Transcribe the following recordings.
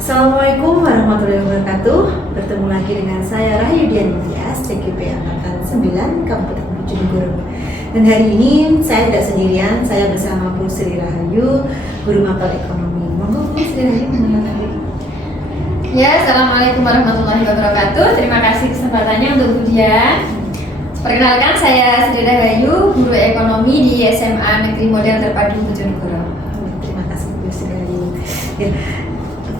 Assalamualaikum warahmatullahi wabarakatuh. Bertemu lagi dengan saya Rahayu Dianitya, TKP Angkatan 9 Kabupaten Bojonegoro. Dan hari ini saya tidak sendirian, saya bersama Bu Sri Rahayu, Guru Mapel Ekonomi. Monggo Bu Sri Rahayu mengenalkan diri. Ya, Assalamualaikum warahmatullahi wabarakatuh. Terima kasih kesempatannya untuk Bu Dian. Perkenalkan, saya Sri Rahayu, Guru Ekonomi di SMA Negeri Model Terpadu Bojonegoro. Terima kasih Bu Sri Rahayu. Ya.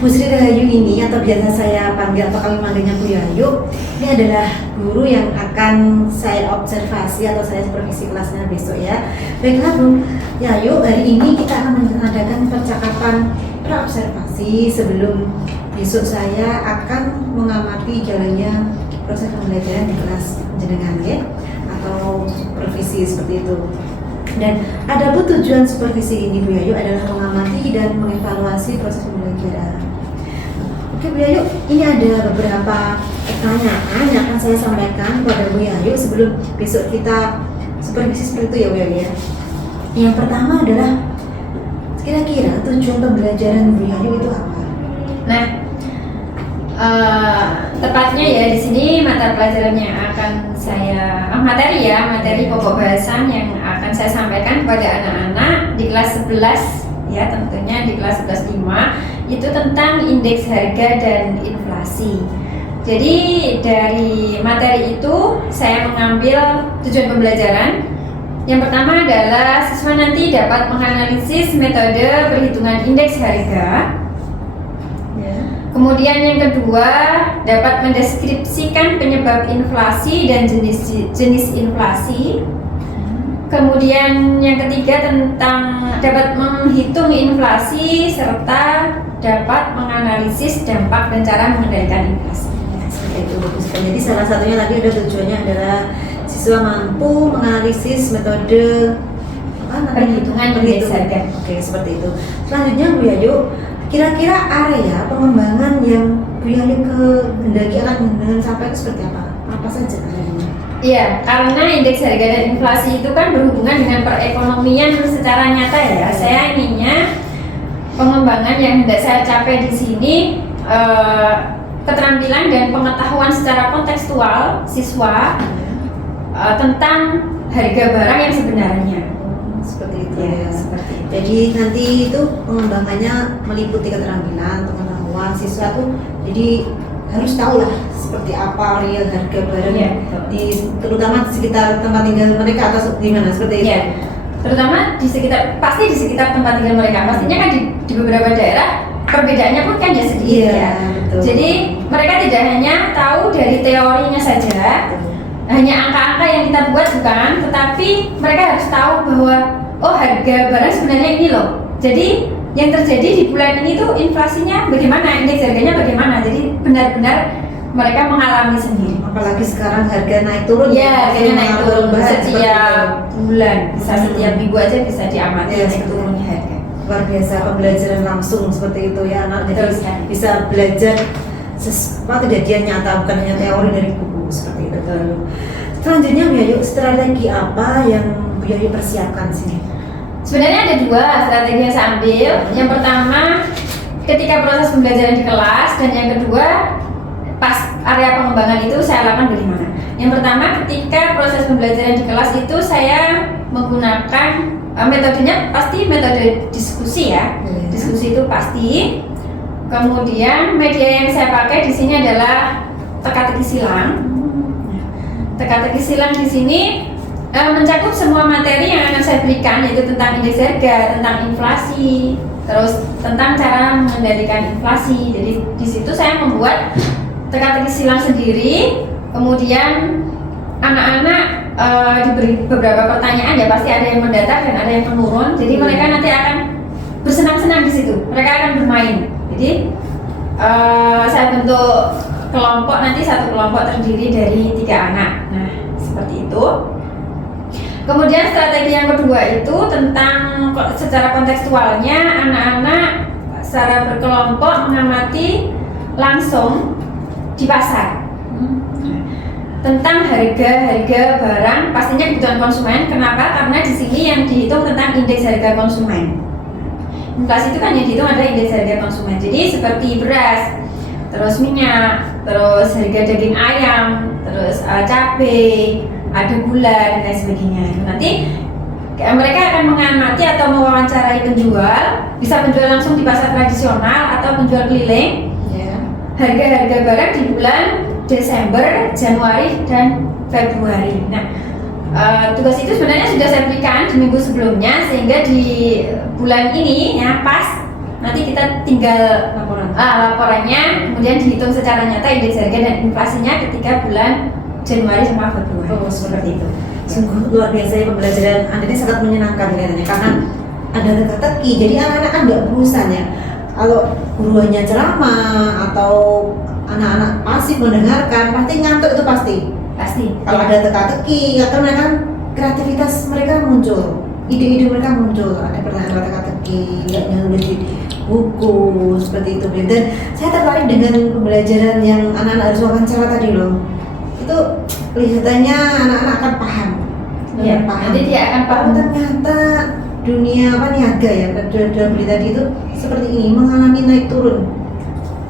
Bu Sri Rahayu ini, atau biasa saya panggil atau kami manggilnya Bu Yayu, ini adalah guru yang akan saya observasi atau saya supervisi kelasnya besok ya. Baiklah Bu Yayu, hari ini kita akan mengadakan percakapan praobservasi sebelum besok saya akan mengamati jalannya proses pembelajaran di kelas jenengan ya, atau supervisi seperti itu. Dan ada tujuan supervisi ini Bu Yayu adalah mengamati dan mengevaluasi proses pembelajaran. Oke Bu Yayu, ini ada beberapa pertanyaan yang akan saya sampaikan kepada Bu Yayu sebelum besok kita supervisi seperti itu ya Bu Yayu ya. Yang pertama adalah kira-kira tujuan pembelajaran Bu Yayu itu apa? Nah, tepatnya ya di sini mata pelajaran yang akan saya materi pokok bahasan yang akan saya sampaikan kepada anak-anak di kelas 11 ya, tentunya di kelas 11.5 itu tentang indeks harga dan inflasi. Jadi dari materi itu saya mengambil tujuan pembelajaran. Yang pertama adalah siswa nanti dapat menganalisis metode perhitungan indeks harga. Kemudian yang kedua, dapat mendeskripsikan penyebab inflasi dan jenis inflasi. Kemudian yang ketiga tentang dapat menghitung inflasi serta dapat menganalisis dampak dan cara mengendalikan inflasi. Seperti itu bagus. Jadi salah satunya tadi ada tujuannya adalah siswa mampu menganalisis metode perhitungan indeks harga. Oke, seperti itu. Selanjutnya Bu Yayu, kira-kira area pengembangan yang Bu Yayu kehendaki akan sampai seperti apa? Apa saja areanya? Iya, karena indeks harga dan inflasi itu kan berhubungan dengan perekonomian secara nyata ya. Saya inginnya pengembangan yang hendak saya capai di sini keterampilan dan pengetahuan secara kontekstual siswa tentang harga barang yang sebenarnya. Seperti itu ya. Seperti itu. Jadi nanti itu pengembangannya meliputi keterampilan, pengetahuan siswa tuh jadi harus tahu lah seperti apa real harga barang terutama di sekitar tempat tinggal mereka atau di mana seperti itu. Ya. Terutama di sekitar tempat tinggal mereka. Pastinya kan di beberapa daerah perbedaannya pun kan ya sedikit ya. Betul. Jadi mereka tidak hanya tahu dari teorinya saja, hanya angka-angka yang kita buat bukan, tetapi mereka harus tahu bahwa oh harga barang sebenarnya ini loh. Jadi yang terjadi di bulan ini tuh inflasinya bagaimana, indeks harganya bagaimana. Jadi benar-benar mereka mengalami sendiri. Apalagi sekarang harga naik turun ya, harganya naik turun setiap bulan, bisa setiap minggu aja bisa diamati naik turunnya harga. Luar biasa pembelajaran langsung seperti itu ya anak, jadi bisa belajar kejadian nyata bukan hanya teori dari buku seperti itu. Selanjutnya Bu Yayu, strategi apa yang Bu Yayu persiapkan sini? Sebenarnya ada dua strategi yang saya ambil. Yang pertama ketika proses pembelajaran di kelas, dan yang kedua pas area pengembangan itu saya lakukan dari mana. Yang pertama ketika proses pembelajaran di kelas itu saya menggunakan metodenya pasti metode diskusi ya. Diskusi itu pasti. Kemudian media yang saya pakai di sini adalah teka-teki silang. Teka-teki silang di sini mencakup semua materi yang akan saya berikan, yaitu tentang indeks harga, tentang inflasi, terus tentang cara mengendalikan inflasi. Jadi di situ saya membuat teka-teki silang sendiri. Kemudian anak-anak diberi beberapa pertanyaan ya, pasti ada yang mendatar dan ada yang menurun. Jadi mereka nanti akan bersenang-senang di situ. Mereka akan bermain. Jadi saya bentuk kelompok, nanti satu kelompok terdiri dari 3 anak. Nah, seperti itu. Kemudian strategi yang kedua itu tentang secara kontekstualnya, anak-anak secara berkelompok mengamati langsung di pasar tentang harga barang, pastinya kebutuhan konsumen. Kenapa? Karena di sini yang dihitung tentang indeks harga konsumen. Inflasi itu kan yang dihitung adalah indeks harga konsumen. Jadi seperti beras, terus minyak, terus harga daging ayam, terus cabai, ada gula dan lain sebagainya. Nanti mereka akan mengamati atau mewawancarai penjual, bisa penjual langsung di pasar tradisional atau penjual keliling. Harga-harga barang di bulan Desember, Januari, dan Februari. Nah, tugas itu sebenarnya sudah saya berikan di minggu sebelumnya, sehingga di bulan ini ya pas nanti kita tinggal laporannya, kemudian dihitung secara nyata indeks harga dan inflasinya ketika bulan Januari sama Februari. Oh, seperti itu. Sungguh luar biasa ya pembelajaran Anda ini, sangat menyenangkan kelihatannya karena ada teka-teki. Jadi anak-anak kan nggak bosan ya. Kalau gurunya ceramah atau anak-anak pasif mendengarkan, pasti ngantuk itu pasti. Kalau ada teka-teki, atau mereka kreativitas mereka muncul, ide-ide mereka muncul, ada pertanyaan teka-teki yang nulis di buku seperti itu. Dan saya tertarik dengan pembelajaran yang anak-anak harus wawancara tadi loh. Itu kelihatannya anak-anak akan paham. Nanti dia akan paham. Ternyata dunia niaga ya, jual beli tadi itu seperti ini, mengalami naik turun,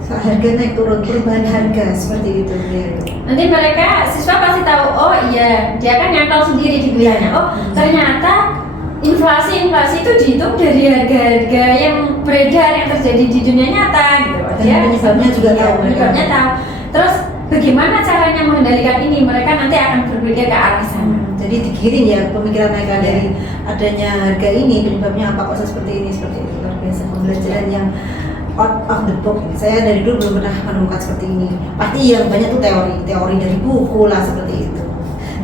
harga naik turun, perubahan harga seperti itu ya. Nanti mereka siswa pasti tahu, oh iya, dia kan nyantol sendiri di kuliahnya. Oh ternyata inflasi itu dihitung dari harga-harga yang beredar yang terjadi di dunia nyata gitu. Dan penyebabnya juga tahu. Penyebabnya tahu. Terus bagaimana caranya mengendalikan ini? Mereka nanti akan berpikir ke arah sana. Jadi digiring ya pemikiran mereka dari adanya harga ini, penyebabnya apa kok seperti ini, seperti itu. Luar biasa pembelajaran yang out of the box. Saya dari dulu belum pernah menemukan seperti ini. Pasti yang banyak tuh teori dari buku lah seperti itu.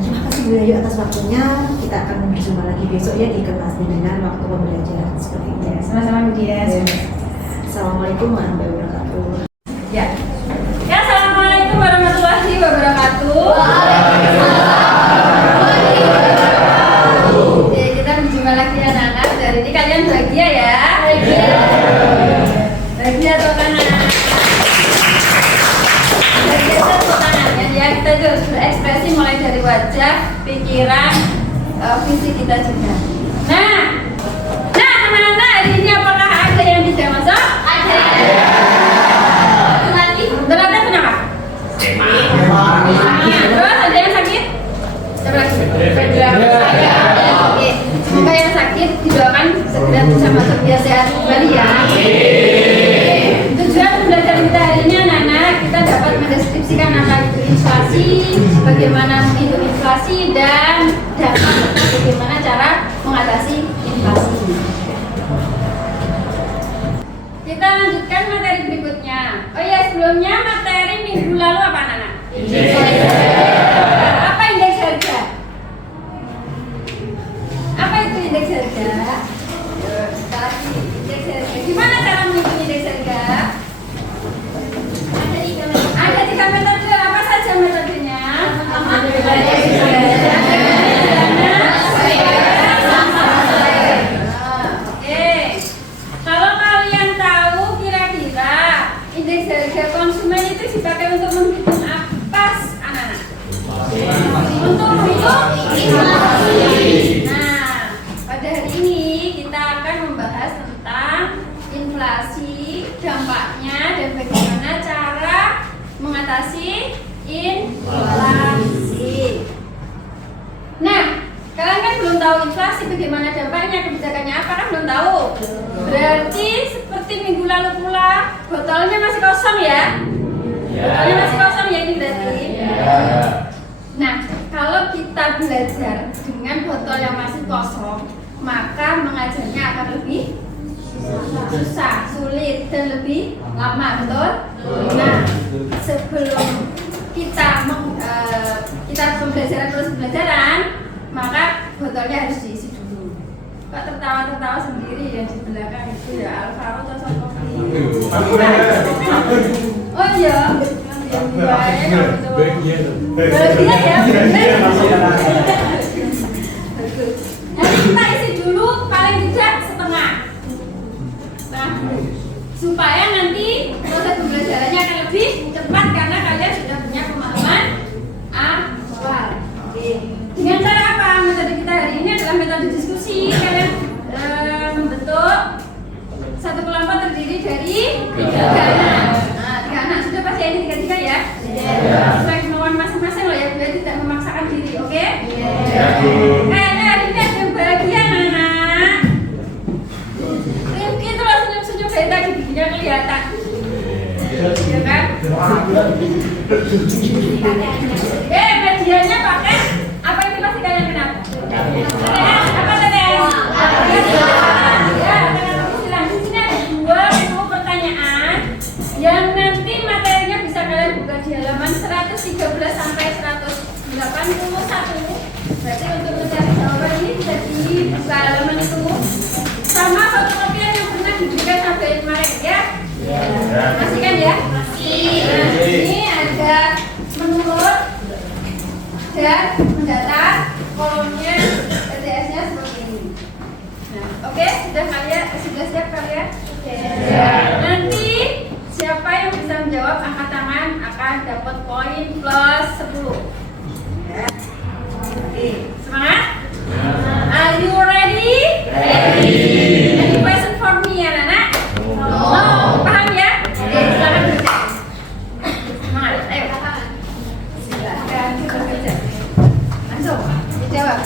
Terima kasih Bu Yayu atas waktunya. Kita akan berjumpa lagi besok ya di kelas dengan waktu pembelajaran seperti itu. Sama-sama Bu Dias. Assalamualaikum warahmatullahi wabarakatuh. Ya, assalamualaikum warahmatullahi wabarakatuh. Oke, kita berjumpa lagi anak-anak. Dari ini kalian bahagia ya? Bahagia tepuk tangan. Bahagia tepuk tangan ya. Kita juga harus berekspresi mulai dari wajah, pikiran, visi kita juga. Nah anak-anak, hari ini apakah ada yang bisa masuk? Ada. Lagi, berarti punya apa? Terus ada yang sakit? Coba lagi. Oke, semoga yang sakit didoakan segera bisa masuk biar sehat kembali ya. Tujuan pembelajaran kita hari ini anak-anak, kita dapat mendeskripsikan apa itu inflasi, bagaimana menghitung inflasi, dan dapat bagaimana cara mengatasi inflasi. Kita lanjutkan materi berikutnya. Oh ya, sebelumnya materi minggu lalu apa anak-anak? Apa indeks harga? Apa itu indeks harga? Indeks harga. Gimana cara menghitung indeks harga? Ada 3 metode. Apa saja metodenya? Kalau kalian tahu kira-kira indeks harga konsumen itu dipakai untuk menghitung apa anak-anak? Untuk menghitung inflasi. Nah, pada hari ini kita akan membahas tentang inflasi, dampaknya, dan bagaimana cara mengatasi inflasi. Nah, kalian kan belum tahu inflasi, bagaimana dampaknya, kebijakannya apa, kan belum tahu. Berarti seperti minggu lalu pula, botolnya masih kosong ya? Botolnya masih kosong ya ini berarti? Nah, kalau kita belajar dengan botol yang masih kosong, maka mengajarnya akan lebih susah, sulit, dan lebih lama, betul? Nah, sebelum kita pembelajaran terus pembelajaran, maka botolnya harus diisi dulu. Kok tertawa-tertawa sendiri ya di belakang itu ya, Alvaro atau Sokofi? Oh iya, bahagia ya. Nanti kita isi dulu paling tidak setengah dulu, supaya nanti proses pembelajarannya akan lebih cepat karena kalian sudah punya pemahaman awal. Oke. Dengan cara apa? Metode kita hari ini adalah metode diskusi. Kalian membentuk satu kelompok terdiri dari Tiga anak. Nah, tiga anak sudah pasti ini tiga-tiga ya. Sesuai kemauan masing-masing loh ya, biar tidak memaksakan diri, oke? Kayaknya hari ini ada yang bahagia anak. Rifki itu loh senyum-senyum dari tadi giginya kelihatan. Ya kan? Medianya pakai apa ini pasti kalian kenal? Apa TTS? Ya, silang. Di sini ada dua buku pertanyaan yang nanti materinya bisa kalian buka di halaman 113 sampai 181. Berarti untuk mencari jawaban ini bisa dibuka halaman itu sama fotokopian yang pernah diberikan sampai kemarin ya. Masih kan ya? Masih. Nah, ini ada menurut dan mendata kolomnya TTS-nya seperti ini. Nah, oke, sudah siap kalian? Nanti siapa yang bisa menjawab angkat tangan akan dapat poin plus 10. Ya. Oke, semangat? Are you ready? Any question for me ya, Nana? No. Paham ya? Oke, silakan kerja. Semangat, ayo. Silakan kita kerja. Langsung, dijawab.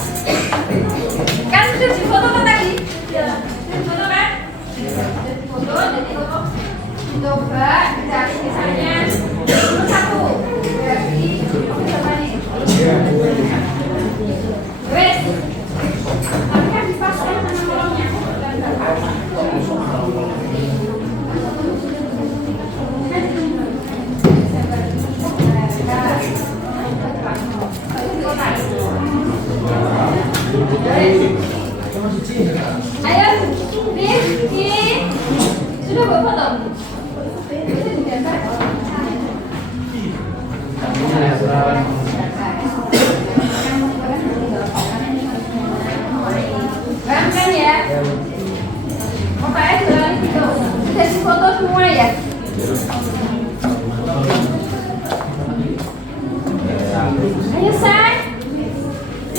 Kan sudah difoto kan tadi? Sudah difoto kan? Sudah difoto, jadi coba cari misalnya nomor 1. Berarti siapa nih? Wes. Tapi kan dipasang sama kolomnya. Ayo, Rifki. Sudah bawa foto? Itu digantar. Paham kan ya? Pokoknya jualan gitu. Sudah difoto semua ya? Ayo, Say.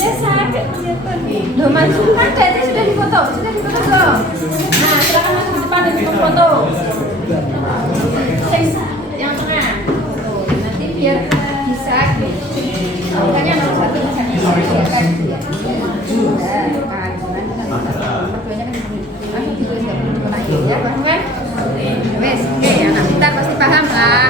Ya, Say. Loh, Mansur kan tadi sudah difoto. Sudah difoto belum? Nah, silakan masuk ke depan untuk foto. Yang tengah. Tuh, nanti biar bisa. Makanya nomor 1 bisa kan? Ya, paham kan? Wes, oke, anak pintar pasti paham lah.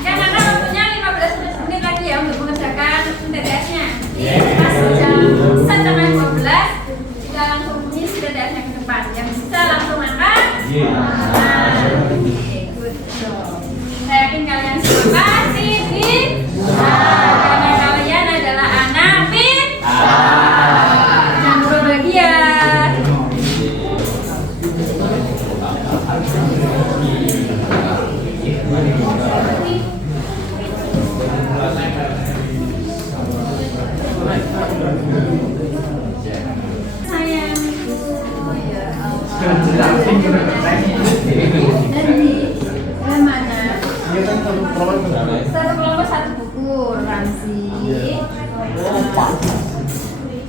Kan Nana waktunya 15 menit lagi ya untuk mengerjakan TTS-nya. Pas jam setengah 12 kita langsung ngisi TTS-nya ke depan. Yang bisa langsung angkat. Good job. Saya yakin kalian semua pasti karena kalian adalah anak pintar. Jangan berbahagia. Satu kelompok satu buku Ramsi.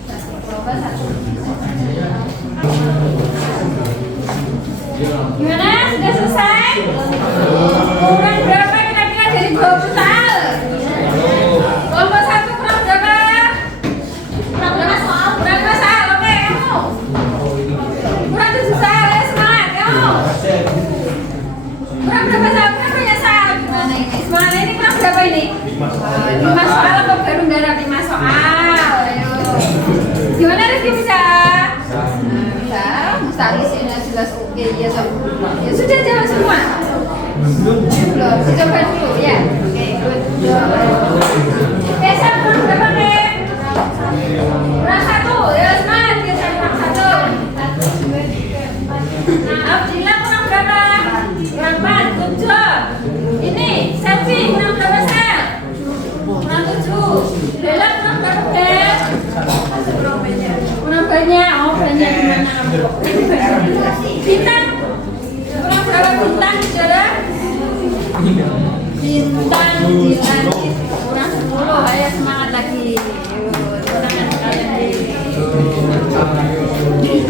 Satu kelompok satu buku. Gimana? Sudah selesai? Kurang berapa kira-kira dari 20 soal? Kelompok 1 kurang berapa? Kurang 5 soal. Kurang 5 soal, oke kamu. Kurang 7 soal, ya semangat kamu. Kurang berapa soal? Kurang banyak soal. Gimana ini? Semangat ini kurang berapa ini? 5 soal apa baru garap 5 soal? Ayo. Gimana Rizky bisa? Bisa. Mustahil sih jelas oke ya ya sudah jawab semua. Belum, coba dulu ya. Oke, good. Besok kurang berapa nih? Kurang 1, ya semangat ya saya kurang 1. Nah, Abdillah kurang berapa? Kurang 4, 7. Ini Selfie kurang berapa sel? Kurang 7. Bella kurang berapa Bel? Kurang banyak. Oh banyak gimana? Bintang kurang berapa bintang saudara? Bintang di langit kurang 10. Ayo semangat lagi. Tangan kalian di.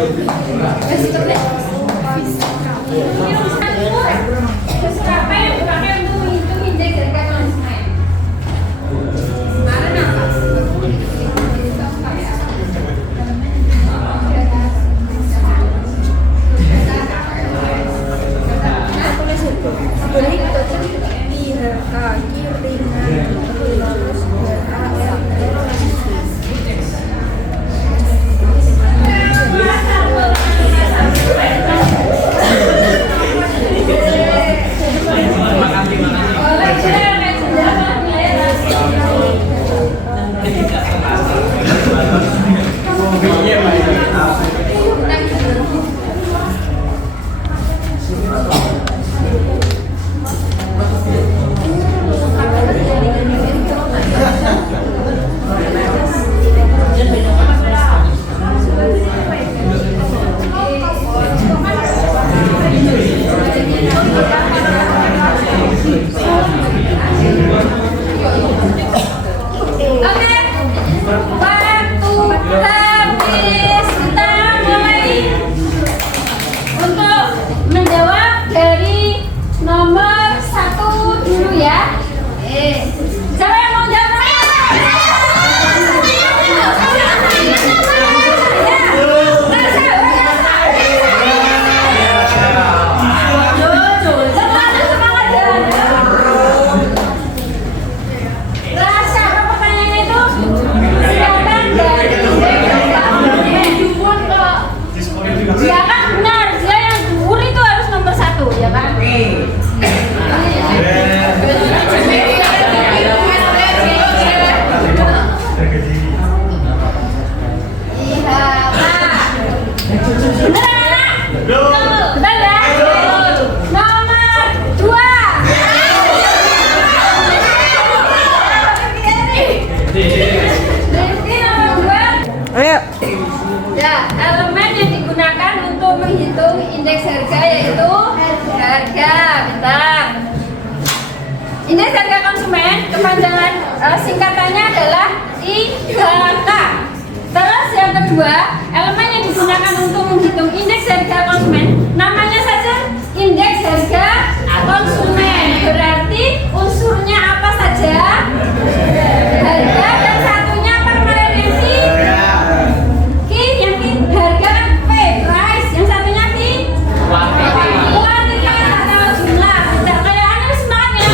Terus apa yang dipakai untuk menghitung indeks harga konsumen? Kemarin apa? Indeks harga yaitu harga, bentar. Indeks harga konsumen, kepanjangan singkatannya adalah IHK. Terus yang kedua, elemen yang digunakan untuk menghitung indeks harga konsumen, namanya saja indeks harga konsumen. Berarti unsurnya apa saja? Harga, dan satunya permanensi. Yang harga kan P, price. Yang satunya kuantitas atau jumlah. Tidak kayak anu semangat ya.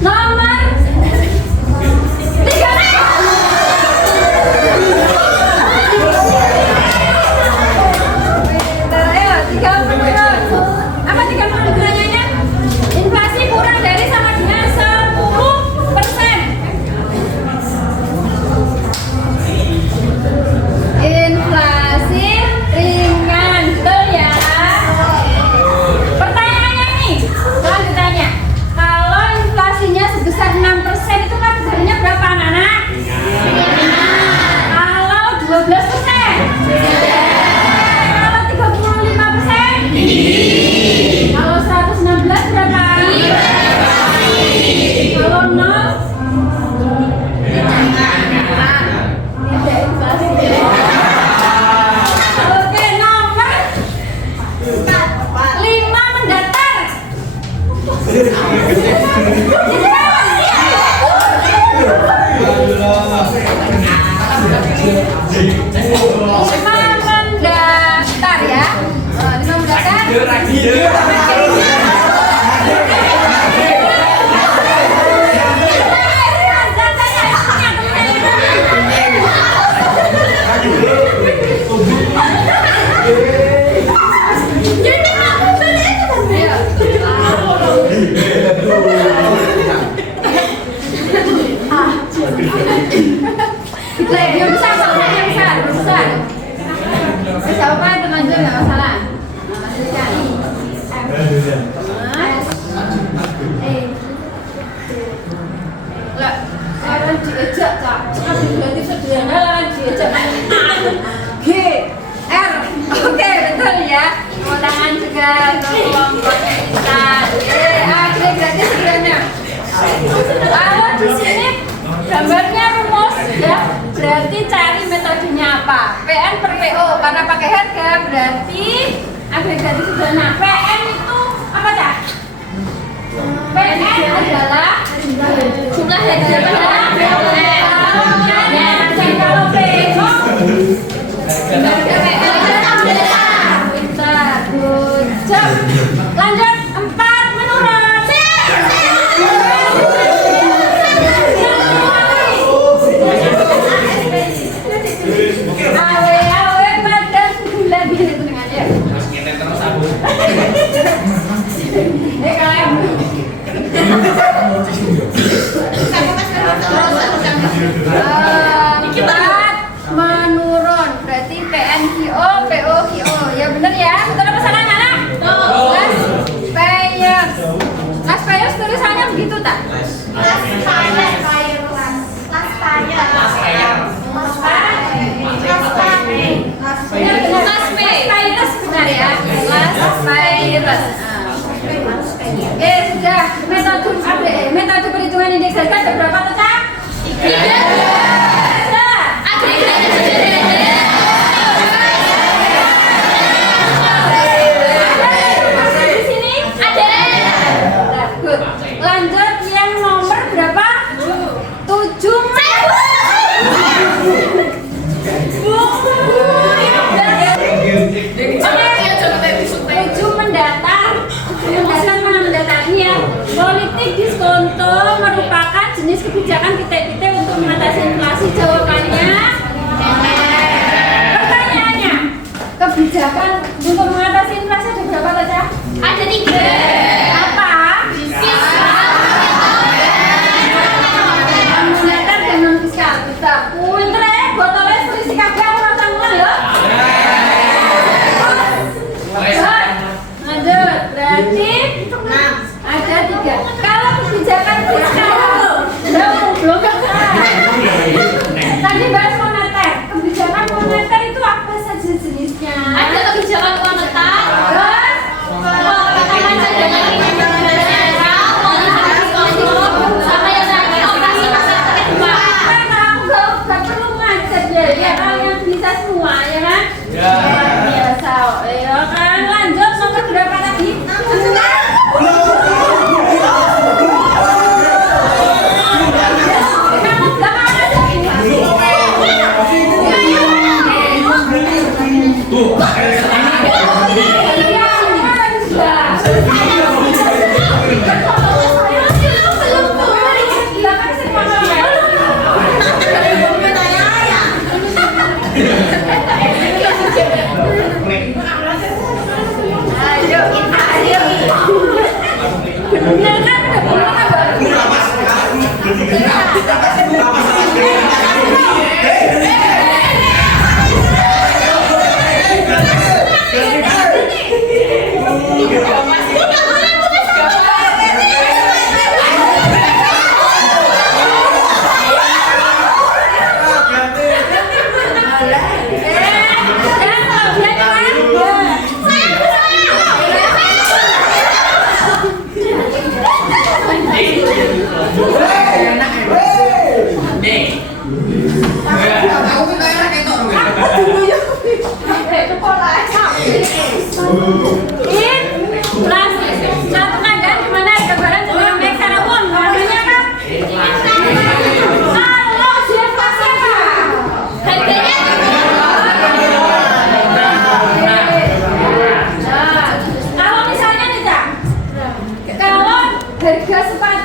Nomor 3. Ayo 30. Apa 30 pertanyaannya? Inflasi kurang dari sama dengan 10%. Inflasi ringan, betul ya? Pertanyaannya nih, lanjutannya. Kalau inflasinya sebesar 6% itu kategorinya berapa anak-anak? Kalau 12%? Kalau 35%? Kalau 116 berapa? Kalau 0? Tidak inflasi. Oke, nomor 5 mendatar. Lima mendaftar ya. 5 mendaftar. Yang besar, yang besar. Siapa teman juga nggak masalah. Lawan diejak kak, berarti sederhana lawan diejak. G, R, oke betul ya. Tangan juga, kelompok kita. A, G berarti sederhana. Kalau di sini gambarnya rumus ya, berarti Berarti cari metodenya apa? PN per PO. Karena pakai harga berarti agregat itu sudah. Nah, PN itu apa Cak? PN adalah jumlah harga pada dan kalau PO harga PO pintar, good job. Lanjut 4 menurun. Awe badan gula gini tenangnya. Kalian menurun berarti PNQO, POQO. Ya bener ya, betul apa salah anak? Last payers tulisannya begitu tak? Benar ya, oke sudah. Metode perhitungan indeks harga ada berapa tuh Cak? 3. Di sini ada. Good. Lanjut yang nomor berapa? 7. Politik diskonto merupakan jenis kebijakan kita untuk mengatasi inflasi. Jawabannya pertanyaannya, kebijakan untuk mengatasi inflasi ada berapa saja? Ada 3. Apa? Moneter dan non fiskal. Bisa pinter ya, botolnya berisi kabeh orang tanggung ya. Lanjut, berarti ada 3. Kalau kebijakan fiskal belum tadi bahas moneter. Kebijakan moneter itu apa saja jenisnya? Ada kebijakan moneter. sama yang namanya operasi pasar kedua. Gak perlu ngajar ya, kalian bisa semua ya kan? Biasa, ya kan. Lanjut nomor berapa tadi?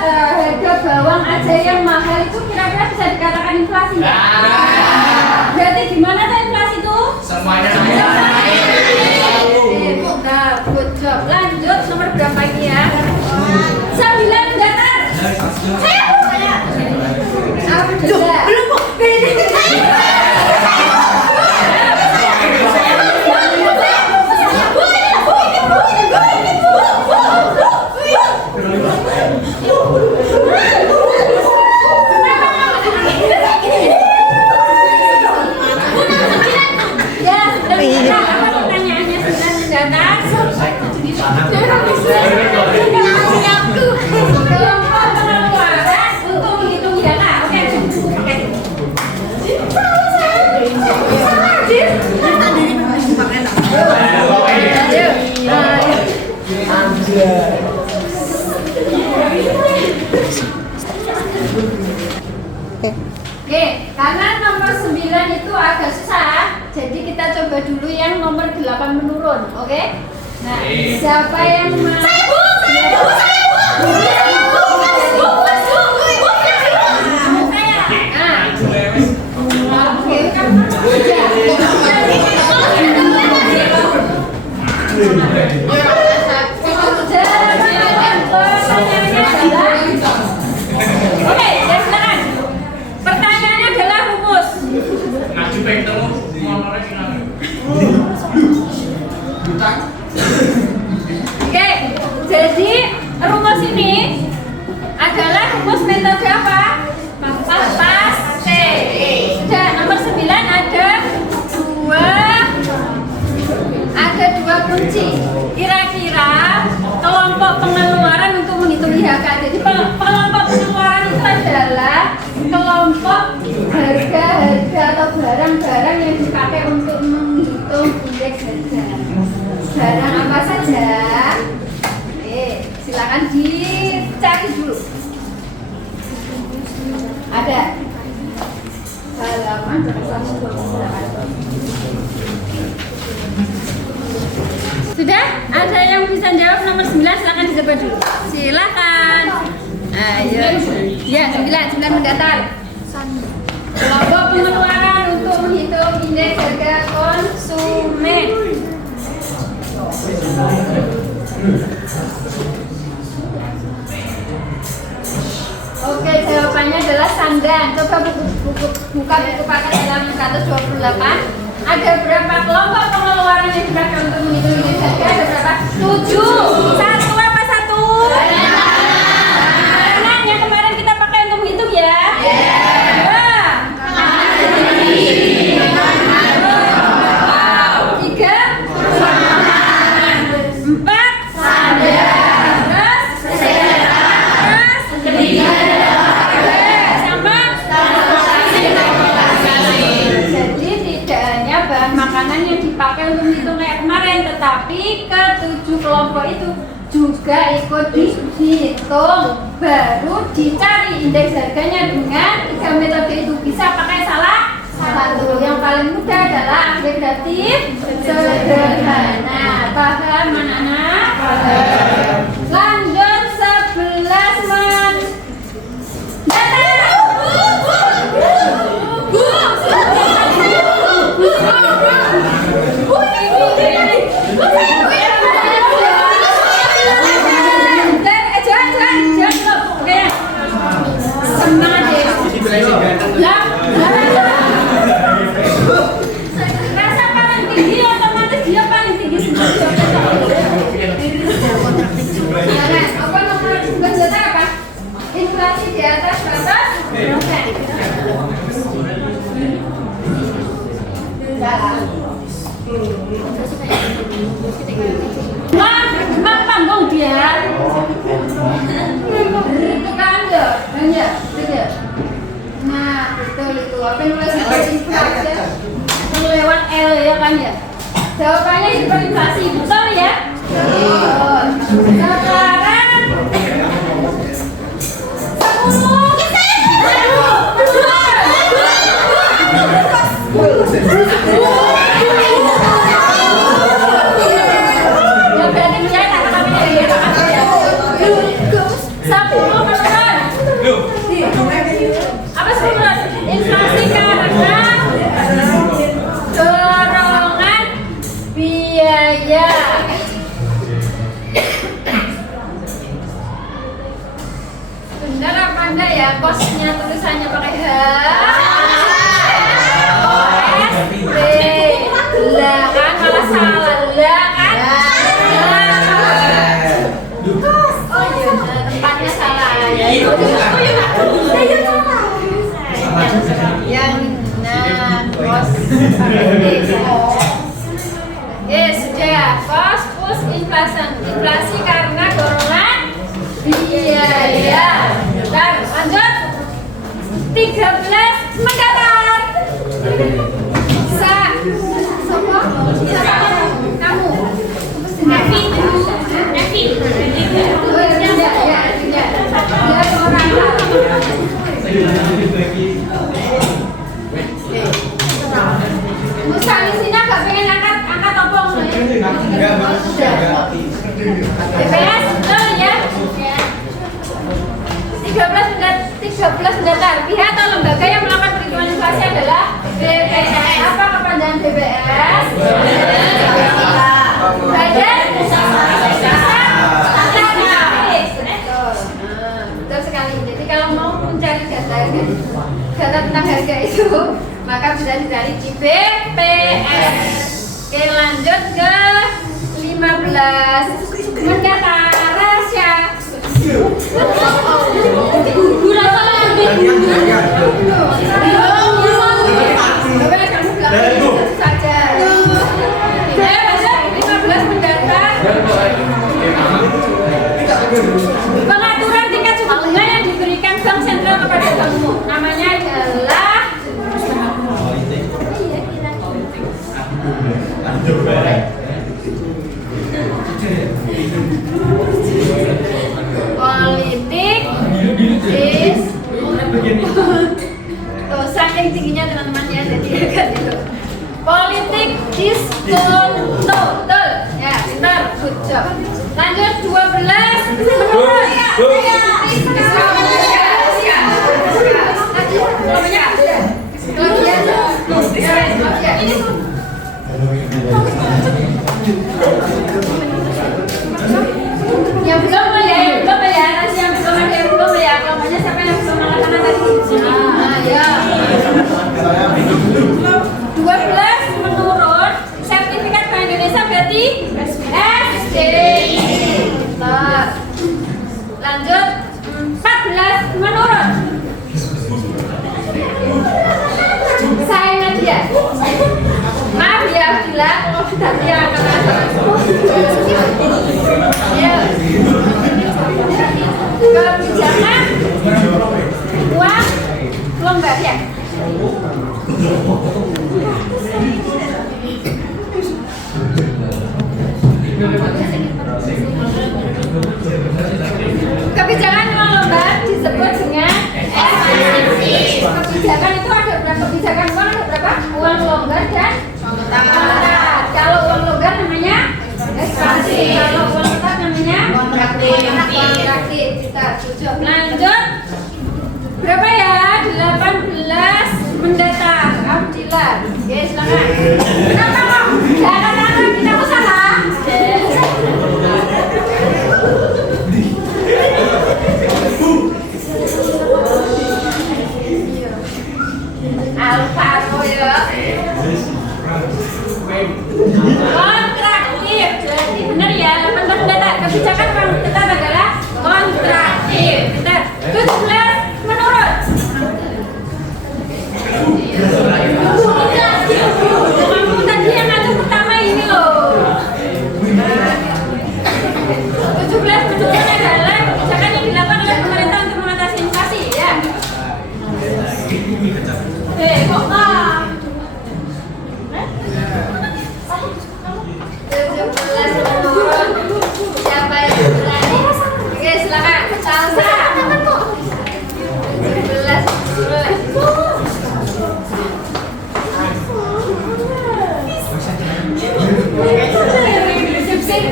Harga bawang aja yang mahal itu kira-kira bisa dikatakan inflasi nggak? Berarti gimana tuh inflasi itu? Semuanya Nah, good job. Lanjut nomor berapa ini ya? 9 datar. Oke, karena nomor 9 itu agak susah, jadi kita coba dulu yang nomor 8 menurun, oke? Nah, siapa yang mau? Oke, ya silakan. Pertanyaannya adalah rumus. Oke, jadi rumus ini adalah rumus metode apa? Paste. Sudah nomor 9 ada dua kunci. Kira-kira kelompok pengeluaran untuk menghitung IHK. Jadi kelompok pengeluaran itu adalah kelompok harga-harga atau barang-barang yang dipakai untuk menghitung indeks harga. Barang apa saja? Silakan dicari dulu. Ada halaman 128. Sudah? Ada yang bisa jawab nomor 9? Silakan dicoba dulu. Silakan. Ayo. Ya, 9 mendatar. Kelompok pengeluaran untuk menghitung indeks harga konsumen. Oke, jawabannya adalah sandang. Coba buka buku paket halaman 128. Ada berapa kelompok pengeluaran yang dipakai untuk menghitung indeks harga? Ada berapa? 7. Satu apa satu? Nah, yang kemarin kita pakai untuk menghitung ya? Dua. Tiga. Empat. Makanan yang dipakai untuk menghitung kayak kemarin, tetapi ke-7 kelompok itu juga ikut dihitung, baru dicari indeks harganya dengan 3 metode itu. Bisa pakai salah satu. Yang paling mudah adalah agregatif sederhana. Paham anak-anak? Lanjut 11 rasa paling tinggi otomatis dia paling tinggi semua. Apa nomor kejutan apa? Inflasi di atas batas Mang panggung dia. Itu kan ya, nah betul itu. Apa nulis inflasi? Lewat L ya kan ya. Jawabannya hiperinflasi, betul ya? Sekarang 10 inflasi karena dorongan biaya. Benar apa enggak ya kosnya tulisannya pakai H? Lah kan malah salah lah kan? Oh iya, tempatnya salah ya. Yang kos sudah kos plus inflasi karena dorongan biaya. Lanjut 13 mendatar. atau lembaga yang melakukan perhitungan inflasi adalah BPS. Apa kepanjangan BPS? Badan betul sekali. Jadi kalau mau mencari data tentang harga itu, maka bisa dicari di BPS. Oke, lanjut ke 15. Mendata rahasia. Pengaturan tingkat suku bunga yang diberikan bank sentral kepada bank umum namanya adalah politik saking tingginya teman-teman ya, jadi agak itu politik diskonto. Betul ya, benar, good job. Lanjut 12 menurut yang belum ya, yang belum ya, nanti yang belum ada yang belum ya, kelompoknya siapa yang belum mengatakan tadi di sini? Ya. 12 menurun, sertifikat Bank Indonesia berarti SDI. Lanjut 14 menurun. Saya Nadia. Maaf ya, bila kalau sudah dia akan kebijakan uang longgar ya. Kebijakan uang longgar disebut dengan ekspansi. Kebijakan itu ada berapa kebijakan uang? Ada berapa? Uang longgar dan ketat. Kalau uang longgar namanya ekspansi. Kalau uang ketat namanya kontraktif. Kita tujuh. Lanjut. Berapa ya? 18 mendatang. Abdillah. Oke, silakan. Kenapa kok? Jangan kita kok salah. Alfa ya. Kontraktif. Jadi benar ya, 18 mendatang. Kebijakan uang ketat adalah kontraktif. Benar. 17 menurun. Kamu tadi yang ada pertama ini loh. 17 menurun adalah kebijakan yang dilakukan oleh pemerintah untuk mengatasi inflasi ya. Kok tak? 17 menurun. Siapa yang berani? Oke, silakan. Salsa. 17 menurun.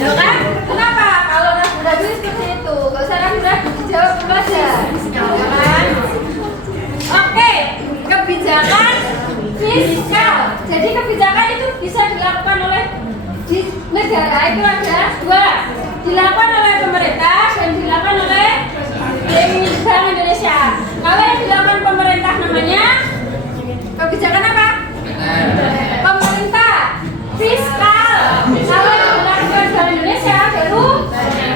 Kan? Kenapa? Kalau ragu-ragu seperti itu, gak usah ragu-ragu, dijawab dulu aja. Kan? Oke, kebijakan fiskal. Jadi kebijakan itu bisa dilakukan oleh di negara itu ada dua, dilakukan oleh pemerintah dan dilakukan oleh Bank Indonesia. Kalau yang dilakukan pemerintah namanya kebijakan apa? Pemerintah fiskal. Kalau yang dilakukan Bank Indonesia baru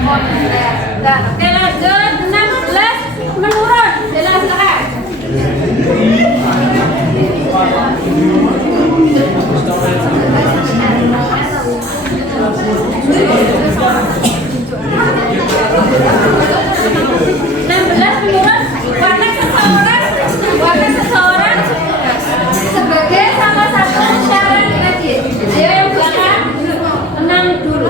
moneter. Nah, oke lanjut 16 menurun. Jelas silakan. Watak seseorang sebagai salah satu syarat kredit. Ayo yang belakang tenang dulu.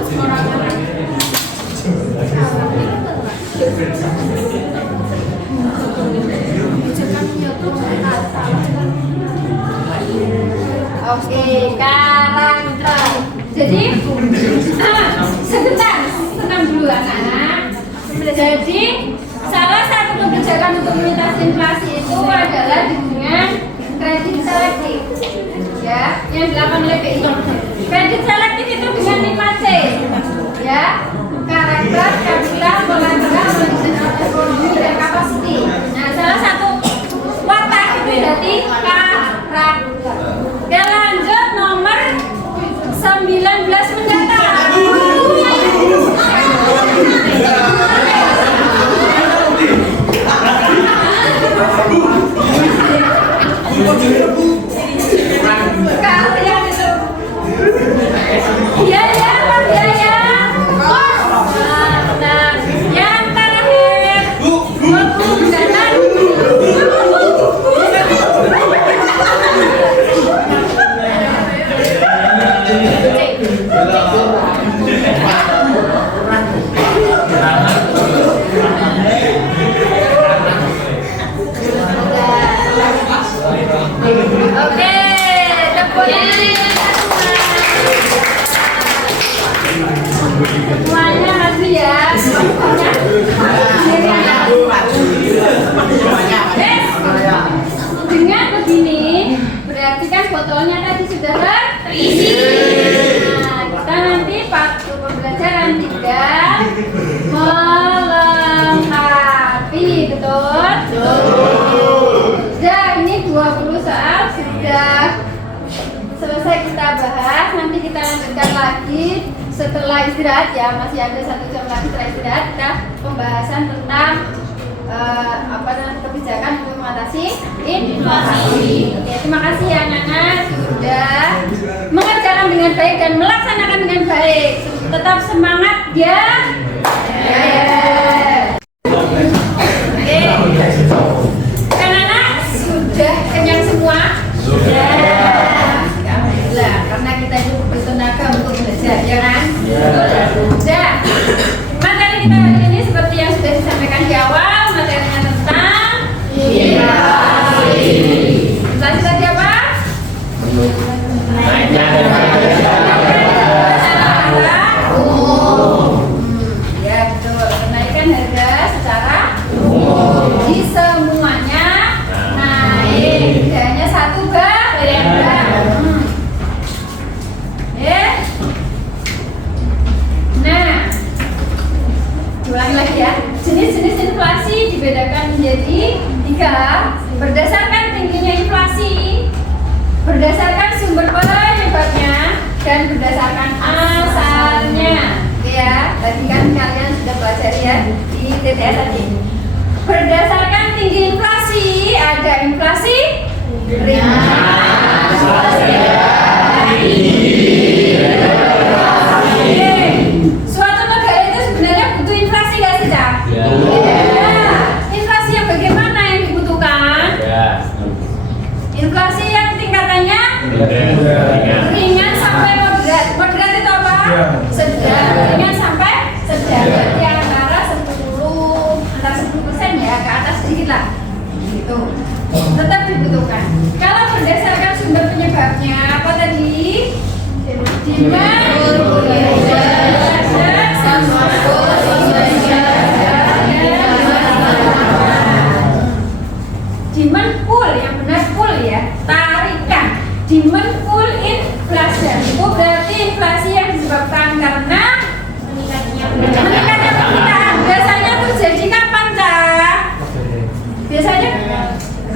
Oke, karakter. Jadi sebentar, tenang dulu anak-anak. Jadi Salah satu kebijakan untuk mengatasi inflasi itu adalah dengan kredit selektif, ya, yang dilakukan oleh BI. Kredit selektif itu dengan 5C, ya, karakter, kapital, kolateral, manajemen ekonomi, dan kapasiti. Nah, salah satu watak itu berarti karakter. Ya, lanjut nomor 19 mencatat. Kalian itu biaya apa biaya? Nah, yang terakhir pembukaan. Oke, semuanya maju ya. Dengan begini, berarti kan botolnya tadi sudah terisi. Nah, kita nanti waktu pembelajaran tidak melengkapi, betul? Sudah, ini 20 soal sudah selesai kita bahas. Nanti kita lanjutkan lagi setelah istirahat ya, masih ada 1 jam lagi setelah istirahat kita pembahasan tentang kebijakan untuk mengatasi inflasi. Oke, terima kasih ya anak-anak sudah mengerjakan dengan baik dan melaksanakan dengan baik. Tetap semangat ya. Oke, anak-anak sudah kenyang semua? Sudah. Alhamdulillah, karena kita itu butuh tenaga untuk belajar, ya kan? Sudah. Materi kita hari ini seperti yang sudah disampaikan di awal, materinya tentang inflasi. Inflasi tadi apa? Ya betul, kenaikan harga secara umum. Di semuanya naik, tidak hanya satu barang. Nah, ulangi lagi ya. Jenis-jenis inflasi dibedakan menjadi 3 berdasarkan tingginya inflasi, berdasarkan sumber penyebabnya, dan berdasarkan asalnya. Oke ya, tadi kan kalian sudah belajar ya di TTS tadi. Berdasarkan tinggi inflasi, ada inflasi ringan, suatu negara itu sebenarnya butuh inflasi nggak sih, Cak? Ya. Inflasi yang bagaimana yang dibutuhkan? Ya. Inflasi yang tingkatannya ringan sampai moderat. Moderat itu apa? Sedang. Ringan sampai sedang. Berarti antara 10% ya, ke atas sedikit lah. Gitu. Tetap dibutuhkan. Kalau berdasarkan sumber penyebabnya apa tadi? Demand pull, yang benar pull ya, tarikan. Demand pull inflation itu berarti inflasi yang disebabkan karena meningkatnya permintaan. Biasanya terjadi kapan, Cak? Biasanya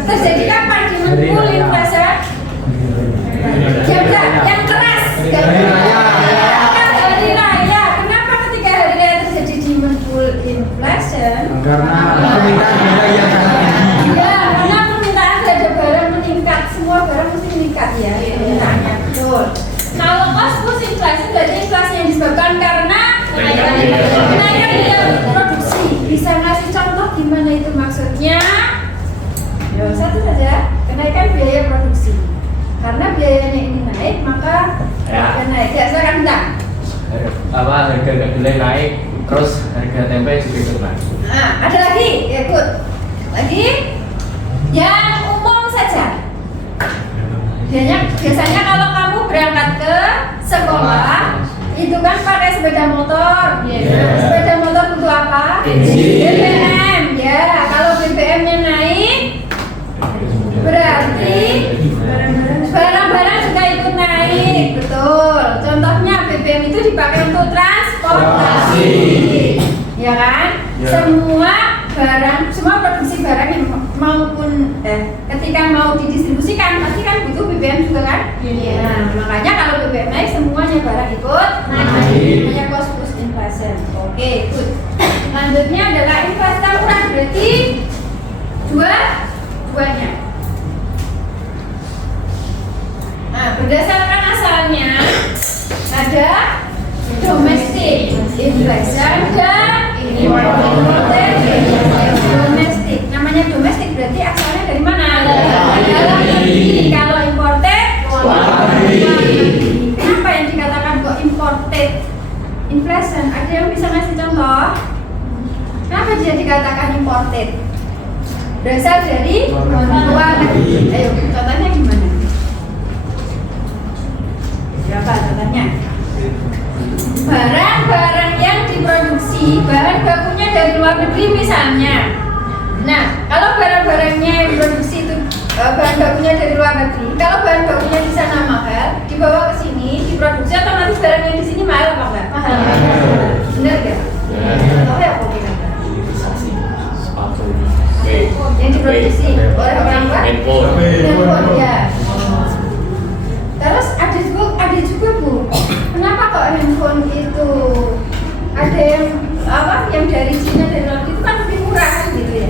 terjadi kapan demand pull inflation? Yang keras. Hari raya. Kenapa ketika hari raya terjadi demand pull inflation? Karena permintaan yang ya, karena permintaan terhadap barang meningkat. Semua barang mesti meningkat ya permintaannya, betul. Kalau cost push inflation berarti inflasi yang disebabkan karena kenaikan biaya produksi. Bisa ngasih contoh gimana itu maksudnya? Ya, satu saja, kenaikan biaya produksi. Karena biayanya ini naik, maka harga naik. Ya, silakan bintang. harga kedelai naik, terus harga tempe juga ikut naik. Nah, ada lagi, ya ikut. Lagi yang umum saja. Biasanya kalau kamu berangkat ke sekolah, itu kan pakai sepeda motor. Sepeda motor butuh apa? BBM, ya. dipakai untuk transportasi, ya kan? Ya. Semua produksi barang yang maupun ketika mau didistribusikan pasti kan butuh BBM juga kan? Iya. Nah, makanya kalau BBM naik semuanya barang ikut naik. Namanya cost plus inflation. Oke, good. Selanjutnya adalah inflasi tahunan, berarti duanya. Nah, berdasarkan asalnya ada domestic inflation dan imported inflation. Domestic, namanya domestic berarti asalnya dari mana? Dalam negeri. Kalau imported, luar negeri. Kenapa yang dikatakan kok imported inflation? Ada yang bisa ngasih contoh? Kenapa dia dikatakan imported? Berasal dari luar negeri. Ayo, contohnya gimana? Siapa contohnya? Barang-barang yang diproduksi bahan bakunya dari luar negeri misalnya. Nah, kalau barang-barangnya yang diproduksi itu bahan bakunya dari luar negeri, kalau bahan bakunya di sana mahal, dibawa ke sini, diproduksi otomatis barang yang di sini mahal apa enggak? Mahal. Benar enggak? Contohnya apa kira-kira? Yang diproduksi oleh orang luar? Handphone, ya. Terus ada juga Bu. Kenapa kok handphone itu ada yang dari Cina dari luar itu kan lebih murah kan gitu ya?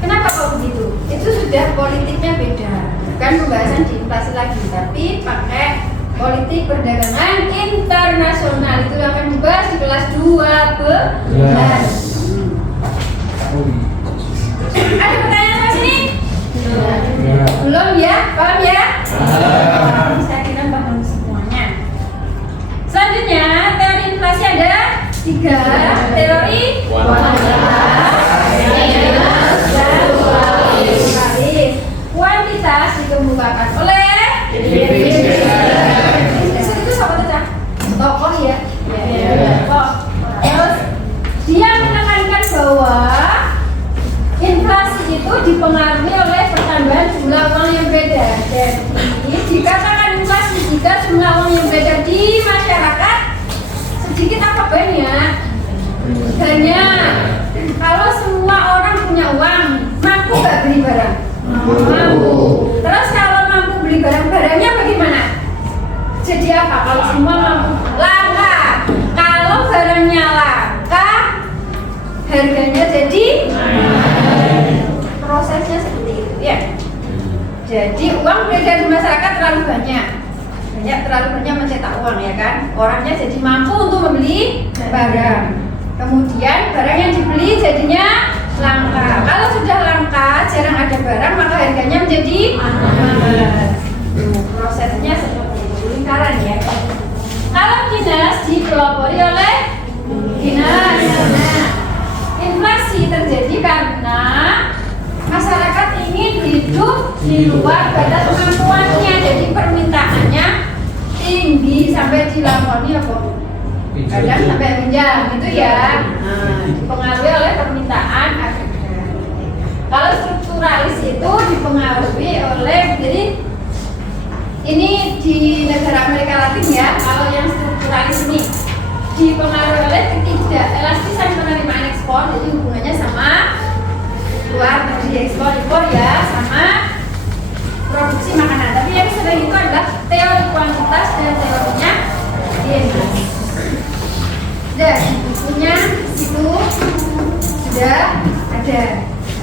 Kenapa kok begitu? Itu sudah politiknya beda. Bukan pembahasan di inflasi lagi, tapi pakai politik perdagangan internasional. Itu akan dibahas di kelas 12. Ada pertanyaan sama sini? Belum ya? Paham ya? Saya kira paham semuanya. Selanjutnya, teori inflasi ada 3. Teori kuantitas dikemukakan oleh itu siapa tuh? Tokoh ya? Tokoh. Terus dia menekankan bahwa inflasi itu dipengaruhi oleh pertambahan jumlah uang yang beredar. Jadi dikatakan inflasi jika jumlah uang yang beredar di masyarakat sedikit apa banyak? Banyak. Kalau semua orang punya uang, mampu nggak beli barang? Mampu. Terus kalau mampu beli barang-barangnya bagaimana? Jadi apa? Kalau semua mampu, langka. Kalau barangnya langka, harganya jadi prosesnya seperti itu ya. Jadi uang beredar di masyarakat terlalu banyak mencetak uang ya kan. Orangnya jadi mampu untuk membeli barang. Kemudian barang yang dibeli jadinya langka. Kalau sudah langka, jarang ada barang, maka harganya menjadi mahal. Prosesnya seperti itu, lingkaran ya. Kalau dinas dipelopori oleh dinas. Nah, inflasi terjadi karena masyarakat ingin hidup di luar batas kemampuannya, jadi permintaannya tinggi sampai dilampaui apa? Kadang sampai pinjam gitu ya. Nah, dipengaruhi oleh permintaan agregat. Kalau strukturalis itu dipengaruhi oleh, jadi ini di negara Amerika Latin ya. Kalau yang strukturalis ini dipengaruhi oleh ketidakelastisan penerimaan ekspor, jadi hubungannya sama luar negeri, ekspor impor ya, sama produksi makanan. Tapi yang sering itu adalah teori kuantitas dan teorinya Dinas. Dan bukunya itu sudah ada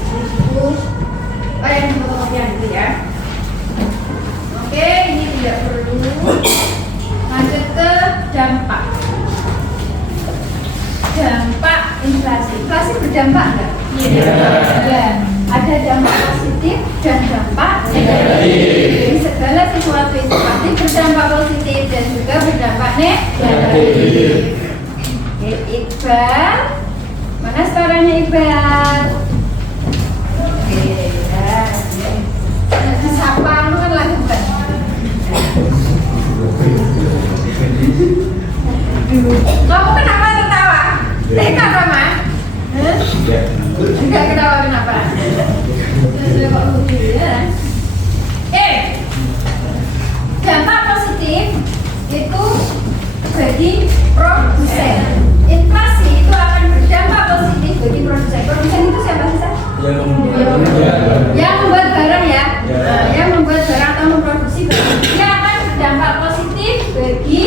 buku yang di fotokopian gitu ya. Oke, ini tidak perlu. Lanjut ke dampak. Dampak inflasi. Inflasi berdampak enggak? Iya. Ya. Ada dampak positif dan dampak negatif. Jadi segala sesuatu itu pasti berdampak positif dan juga berdampak negatif. Oke, Iqbal. Mana suaranya Iqbal? Oke, ya. Disapa lu kan lagi bukan? Kamu kenapa tertawa? Kenapa, Mas? Enggak ketawa kenapa? Sudah kok lucu ya. Dampak positif itu bagi produsen. Inflasi itu akan berdampak positif bagi produsen. Produsen itu siapa sih? Yang membuat barang ya, yang membuat barang atau memproduksi barang, dia akan berdampak positif bagi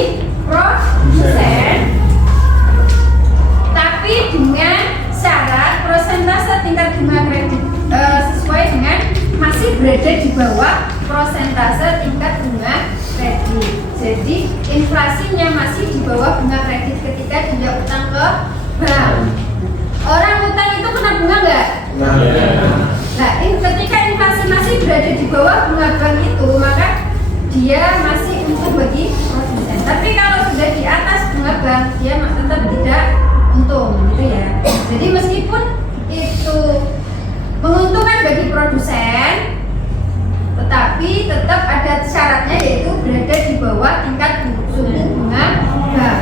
produsen, tapi dengan syarat persentase tingkat bunga kredit sesuai dengan masih berada di bawah persentase tingkat bunga kredit. Jadi inflasinya masih di bawah bunga kredit ketika dia utang ke bank. Orang utang itu kena bunga nggak? Nah, ketika inflasi masih berada di bawah bunga bank itu, maka dia masih untung bagi produsen. Tapi kalau sudah di atas bunga bank, dia tetap tidak untung, gitu ya. Jadi meskipun itu menguntungkan bagi produsen, tetapi tetap ada syaratnya, yaitu berada di bawah tingkat suku bunga bank.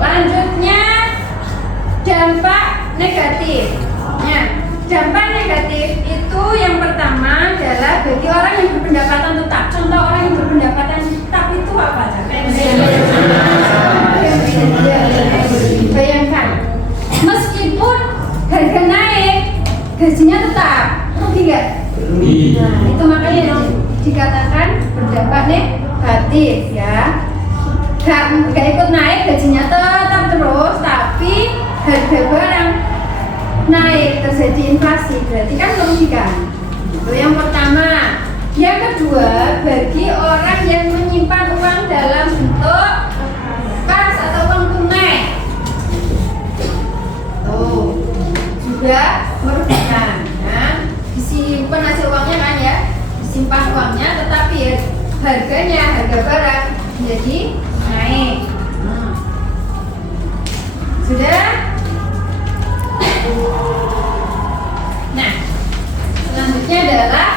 Lanjutnya, dampak negatif. Nah, dampak negatif itu yang pertama adalah bagi orang yang berpendapatan tetap. Contoh orang yang berpendapatan tetap itu apa? Bayangkan, meskipun harga naik, gajinya tetap, rugi nggak? Nah, itu makanya dikatakan berdampak negatif ya. Gak ikut naik, gajinya tetap terus, tapi harga barang naik, terjadi inflasi, berarti kan merugikan. Itu yang pertama. Yang kedua, bagi orang yang menyimpan uang dalam bentuk kas atau uang tunai, juga merugikan. Nah, disimpan hasil uangnya kan ya, disimpan uangnya, tetapi harganya, harga barang menjadi naik. Sudah? Nah, selanjutnya adalah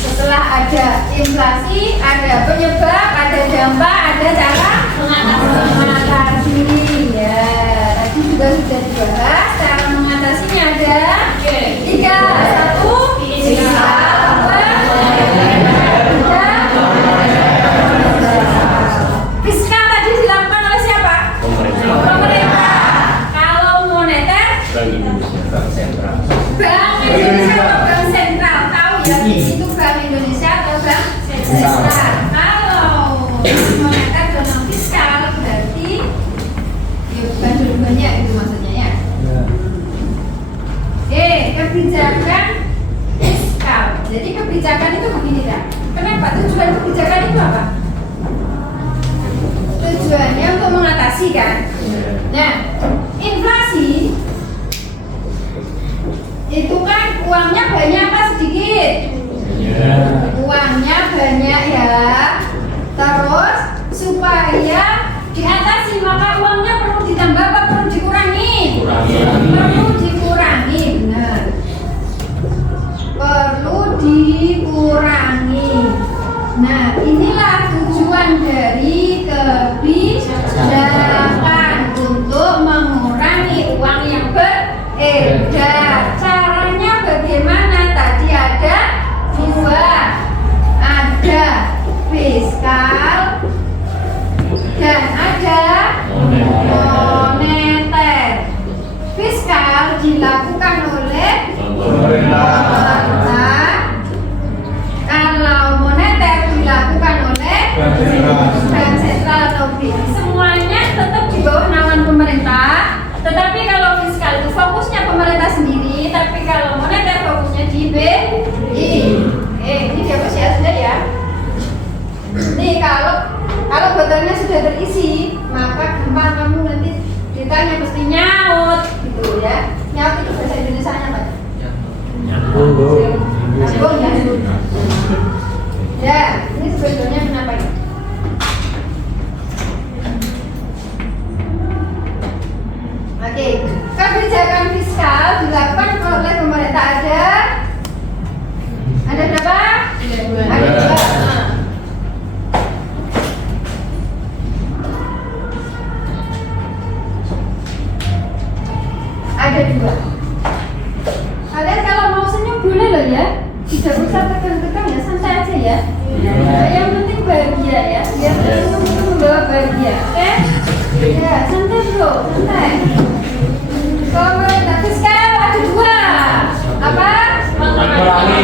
setelah ada inflasi, ada penyebab, ada dampak, ada cara mengatasi. Ya, tadi juga sudah dibahas. Cara mengatasinya ada 3. 1. Fiskal tadi dilakukan oleh siapa? Pemerintah. Kalau moneter, Bank Sentral. Bank Indonesia atau Bank Sentral, tahu ya? Itu Bank Indonesia atau Bank Sentral. Kalau moneter dan fiskal berarti ya bukan dua-duanya itu maksudnya ya. Kebijakan fiskal. Jadi kebijakan itu begini kan? Kenapa tujuan kebijakan itu apa? Tujuannya untuk mengatasi kan? Nah, inflasi itu kan uangnya banyak apa sedikit? Uangnya banyak ya. Terus supaya diatasi maka uangnya perlu ditambah apa perlu dikurangi? Perlu dikurangi, benar. Perlu dikurangi. Nah, inilah tujuan dari kebijakan untuk mengurangi uang yang beredar. Caranya bagaimana? Tadi ada 2, ada fiskal dan ada moneter. Fiskal dilakukan oleh pemerintah. Kalau moneter dilakukan oleh Bank Sentral atau BI. Semuanya tetap di bawah naungan pemerintah. Tetapi kalau fiskal itu fokusnya pemerintah sendiri, tapi kalau moneter fokusnya di BI. Ini dihapus ya sudah ya. Nih kalau botolnya sudah terisi, maka gampang kamu nanti ditanya mesti nyaut gitu ya. Nyaut itu bahasa Indonesianya apa? Nyambung ya. Ya, ini sebetulnya kenapa ini? Oke, kebijakan fiskal dilakukan oleh pemerintah ada berapa? Ada 2. Ada 2. Kalian kalau mau senyum boleh loh ya, tidak usah tegang-tegang ya, santai aja ya. Yang penting bahagia ya, biar teman-teman membawa bahagia, oke? Ya, santai bro, santai. Kalau pemerintah fiskal ada 2. Apa? Mengurangi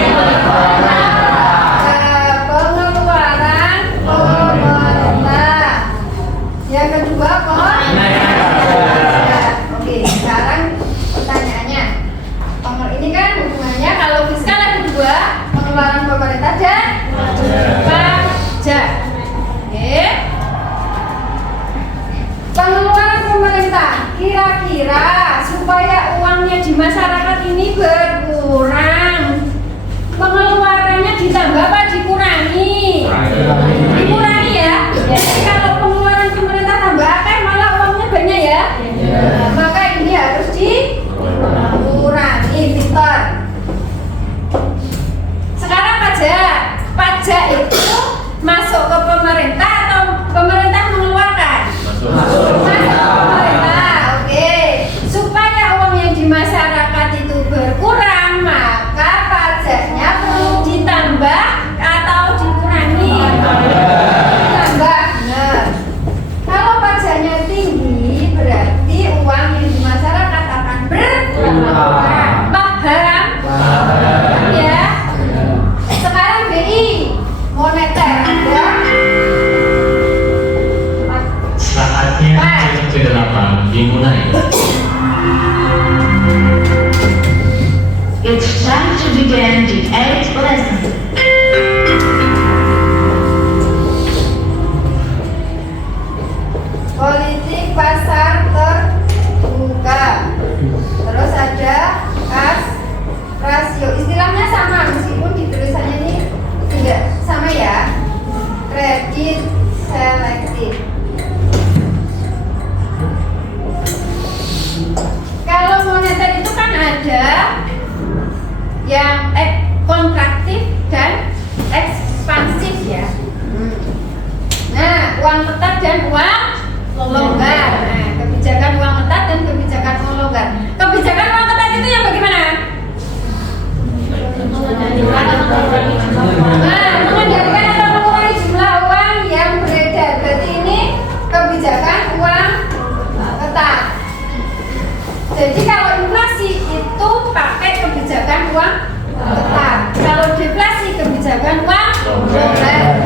Pengeluaran pemerintah. Yang kedua oke, sekarang pertanyaannya. Ini kan hubungannya kalau fiskal ada 2, pengeluaran pemerintah dan pajak. Oke. Pengeluaran pemerintah kira-kira supaya uangnya di masyarakat ini berkurang, pengeluarannya ditambah apa dikurangi? Dikurangi ya. Jadi kalau pengeluaran pemerintah tambah akeh malah uangnya banyak ya. Nah, maka ini harus dikurangi, pintar. Sekarang pajak itu masuk ke pemerintah atau pemerintah mengeluarkan? Masuk ke pemerintah. Oke. Supaya uang yang di masyarakat itu berkurang, maka pajaknya perlu ditambah atau dikurangi? Ditambah. Benar. Kalau pajaknya tinggi, berarti uang yang di masyarakat akan berkurang. Paham? Ya. Sekarang BI moneter ada. Saatnya jam ke-8 dimulai. It's time to begin the 8th lesson. Politik pasar terbuka. Terus ada kas rasio. Istilahnya sama meskipun di tulisannya ini tidak sama ya. Kredit selektif. Kalau moneter itu kan ada yang kontraktif dan ekspansif ya. Nah, uang tetap dan uang longgar. Nah, kebijakan uang tetap dan kebijakan uang longgar. Kebijakan uang tetap itu yang bagaimana? Mengendalikan atau mengurangi jumlah uang yang beredar. Berarti ini kebijakan uang tetap. Jadi kalau inflasi itu pakai kebijakan uang tetap. Kalau deflasi kebijakan uang longgar.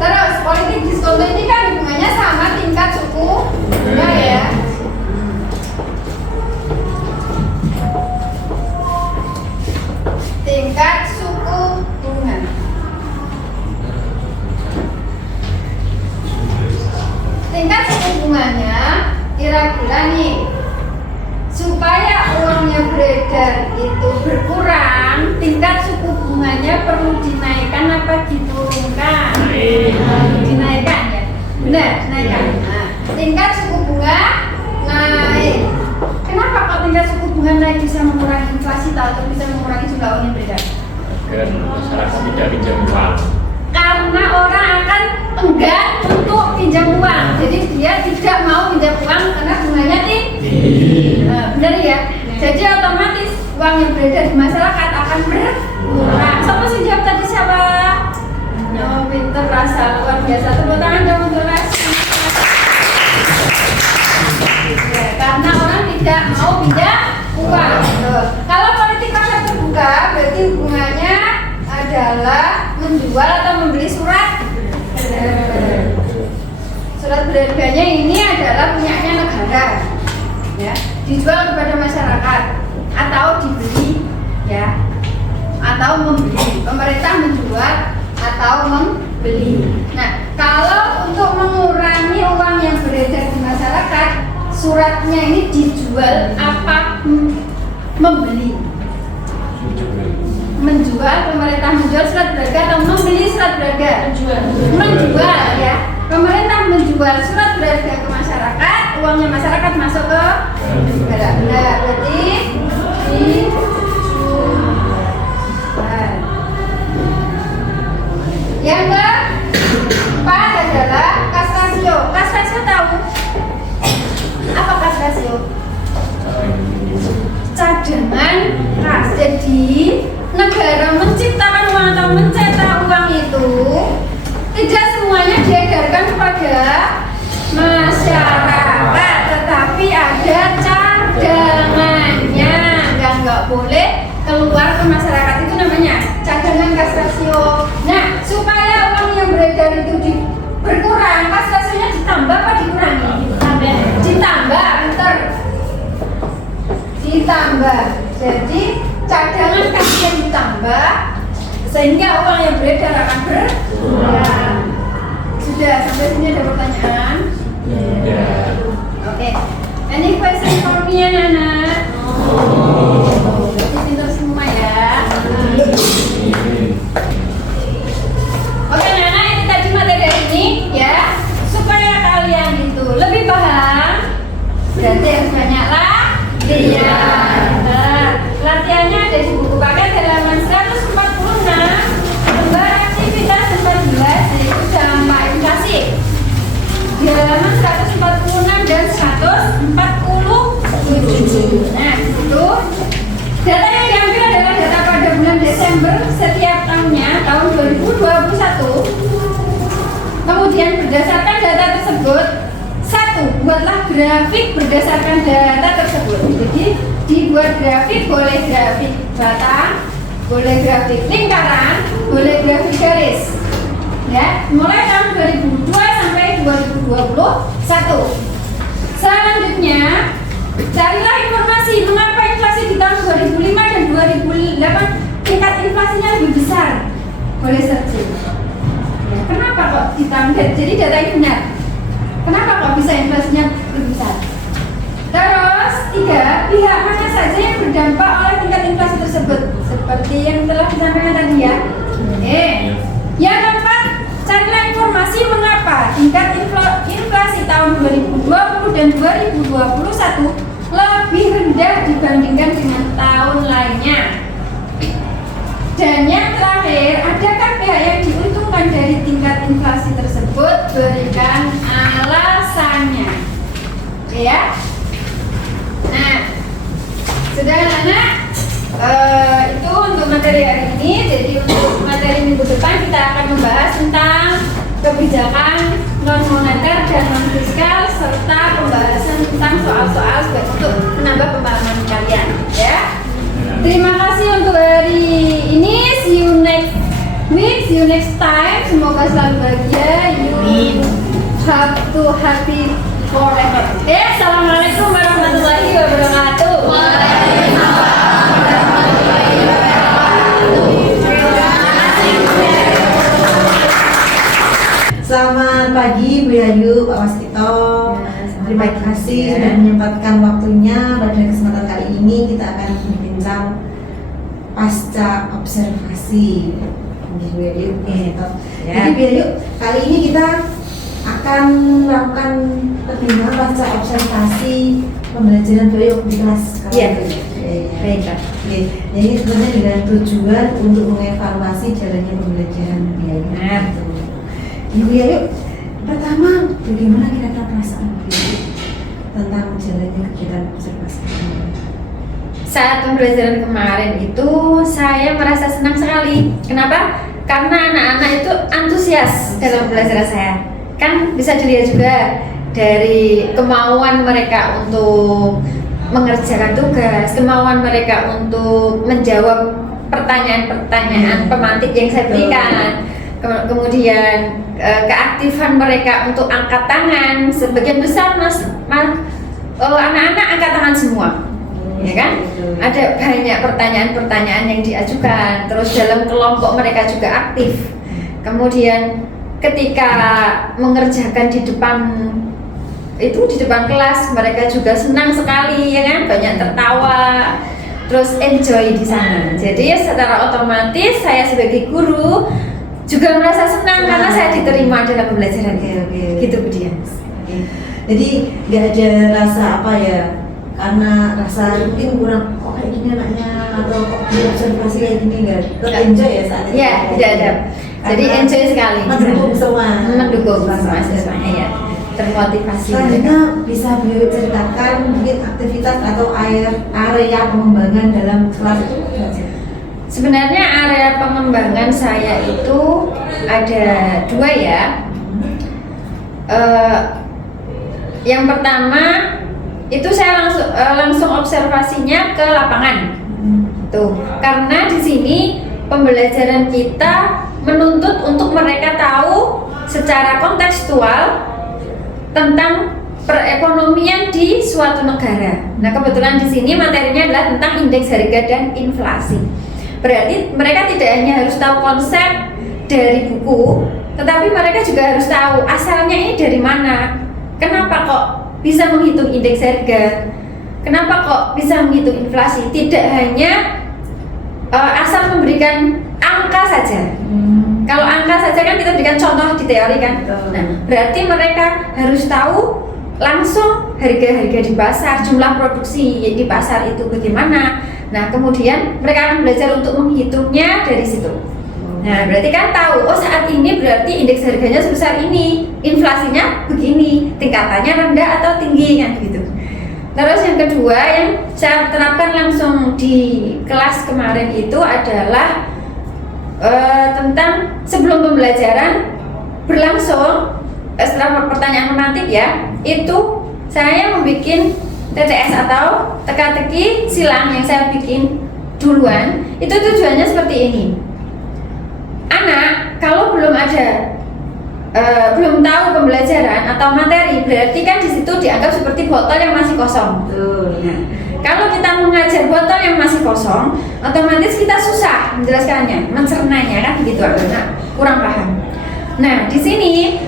Terus politik diskonto ini kan hubungannya sama tingkat suku bunga ya. Tingkat suku bunga. Tingkat suku bunganya kira-kira nih, supaya uangnya beredar itu berkurang, tingkat suku bunganya perlu dinaikkan apa diturunkan? Dinaikkan ya, benar, dinaikkan. Nah, tingkat suku bunga naik. Kenapa kok tingkat suku bunga naik bisa mengurangi inflasi atau bisa mengurangi jumlah uang yang beredar? agar masyarakat tidak pinjam uang. Karena orang akan enggan untuk pinjam uang, jadi dia tidak mau pinjam uang karena bunganya tinggi. Nah, benar ya? Jadi otomatis uang yang beredar di masyarakat akan berkurang. Siapa sih jawab tadi siapa? Oh, pinter rasa luar biasa. Tepuk tangan dong untuk rasa. Ya, karena orang tidak mau pinjam uang. Kalau politik pasar terbuka berarti hubungannya adalah menjual atau membeli surat berharga. Surat berharganya ini adalah punyanya negara, ya, dijual kepada masyarakat atau dibeli, ya, atau membeli. Pemerintah menjual atau membeli. Nah, kalau untuk mengurangi uang yang beredar di masyarakat, suratnya ini dijual apa membeli? Menjual, pemerintah menjual surat berharga atau membeli surat berharga? Menjual ya. Pemerintah menjual surat berharga ke masyarakat, uangnya masyarakat masuk ke negara. Nah, berarti dijual. Yang keempat adalah kas rasio. Kas rasio tahu? Apa kas rasio? Cadangan kas. Jadi negara menciptakan uang atau mencetak uang itu tapi ada cadangannya. Nggak boleh keluar ke masyarakat, itu namanya cadangan kas rasio. Nah, supaya uang yang beredar itu berkurang, kas rasionya ditambah apa dikurangi? Ditambah, bentar. Ditambah. Jadi cadangan kasnya ditambah sehingga uang yang beredar akan berkurang. Sudah sampai sini ada pertanyaan? Ya. Oke. Any question for me, anak-anak? Berarti pintar semua ya. Oke, anak-anak, ini tadi materi hari ini ya, supaya kalian itu lebih paham. Berarti harus banyak latihan. Nah, latihannya ada di buku paket halaman 146, lembar aktivitas 14, yaitu dampak inflasi. Di halaman 146 dan 147. Nah, itu data yang diambil adalah data pada bulan Desember setiap tahunnya, tahun 2021. Kemudian berdasarkan data tersebut, satu, buatlah grafik berdasarkan data tersebut. Jadi dibuat grafik, boleh grafik batang, boleh grafik lingkaran, boleh grafik garis. Ya, mulai tahun 2002 sampai 2021. Selanjutnya, carilah informasi mengapa inflasi di tahun 2005 dan 2008 tingkat inflasinya lebih besar. Boleh searching. Ya, kenapa kok di tahun, jadi data ini benar. Kenapa kok bisa inflasinya lebih besar? Terus, tiga, pihak mana saja yang berdampak oleh tingkat inflasi tersebut? Seperti yang telah disampaikan tadi ya. Yang keempat, carilah informasi mengapa tingkat inflasi tahun 2020 dan 2021 lebih rendah dibandingkan dengan tahun lainnya. Dan yang terakhir, adakah pihak yang diuntungkan dari tingkat inflasi tersebut? Berikan alasannya. Oke ya. Nah, sudah anak-anak, itu untuk materi hari ini. Jadi untuk materi minggu depan kita akan membahas tentang kebijakan non moneter dan non fiskal serta pembahasan tentang soal-soal untuk menambah pemahaman kalian ya. Terima kasih untuk hari ini. See you next week, see you next time. Semoga selalu bahagia. You have to happy forever. Assalamualaikum warahmatullahi wabarakatuh. Selamat pagi Bu Yayu, Pak Waskito. Terima kasih sudah menyempatkan waktunya. Pada kesempatan kali ini kita akan berbincang pasca observasi. Bu Yayu, Jadi Bu Yayu, kali ini kita akan melakukan perbincangan pasca observasi pembelajaran Bu Yayu di kelas. Baik. Jadi sebenarnya dengan tujuan untuk mengevaluasi jalannya pembelajaran Bu Yayu. Ibu Yayu, pertama bagaimana kira-kira perasaan Bu Yayu tentang jalannya kegiatan observasi? Saat pembelajaran kemarin itu saya merasa senang sekali. Kenapa? Karena anak-anak itu antusias dalam pembelajaran saya. Kan bisa dilihat juga dari kemauan mereka untuk mengerjakan tugas, kemauan mereka untuk menjawab pertanyaan-pertanyaan pemantik yang saya berikan. Kemudian keaktifan mereka untuk angkat tangan, sebagian besar anak-anak angkat tangan semua, ya kan? Ada banyak pertanyaan-pertanyaan yang diajukan. Terus dalam kelompok mereka juga aktif. Kemudian ketika mengerjakan di depan kelas, mereka juga senang sekali, ya kan? Banyak tertawa, terus enjoy di sana. Jadi secara otomatis saya sebagai guru juga merasa senang karena saya diterima dalam pembelajaran. Gitu Bu Dian. Jadi nggak ada rasa apa ya, karena rasa mungkin kurang kok kayak gini anaknya atau kok observasi kayak gini, nggak enjoy ya saat itu? Ya, tidak ada. Jadi enjoy sekali. Mendukung semua. Mendukung semua siswanya ya. Termotivasi. Selanjutnya bisa Bu Yayu ceritakan mungkin aktivitas atau area pengembangan dalam kelas itu apa aja? Sebenarnya area pengembangan saya itu ada dua ya. Yang pertama itu saya langsung observasinya ke lapangan. Tuh, karena di sini pembelajaran kita menuntut untuk mereka tahu secara kontekstual tentang perekonomian di suatu negara. Nah, kebetulan di sini materinya adalah tentang indeks harga dan inflasi. Berarti mereka tidak hanya harus tahu konsep dari buku, tetapi mereka juga harus tahu asalnya ini dari mana. Kenapa kok bisa menghitung indeks harga? Kenapa kok bisa menghitung inflasi? Tidak hanya asal memberikan angka saja. Kalau angka saja kan kita berikan contoh di teori kan. Nah, berarti mereka harus tahu langsung harga-harga di pasar, jumlah produksi di pasar itu bagaimana. Nah, kemudian mereka akan belajar untuk menghitungnya dari situ. Nah, berarti kan tahu, oh saat ini berarti indeks harganya sebesar ini, inflasinya begini, tingkatannya rendah atau tinggi kan begitu. Terus yang kedua yang saya terapkan langsung di kelas kemarin itu adalah tentang sebelum pembelajaran berlangsung setelah pertanyaan pemantik ya, itu saya membuat TTS atau teka-teki silang yang saya bikin duluan. Itu tujuannya seperti ini. Anak kalau belum tahu pembelajaran atau materi, berarti kan di situ dianggap seperti botol yang masih kosong. Nah, kalau kita mengajar botol yang masih kosong, otomatis kita susah menjelaskannya, mencernanya kan begitu, anak kurang paham. Nah, di sini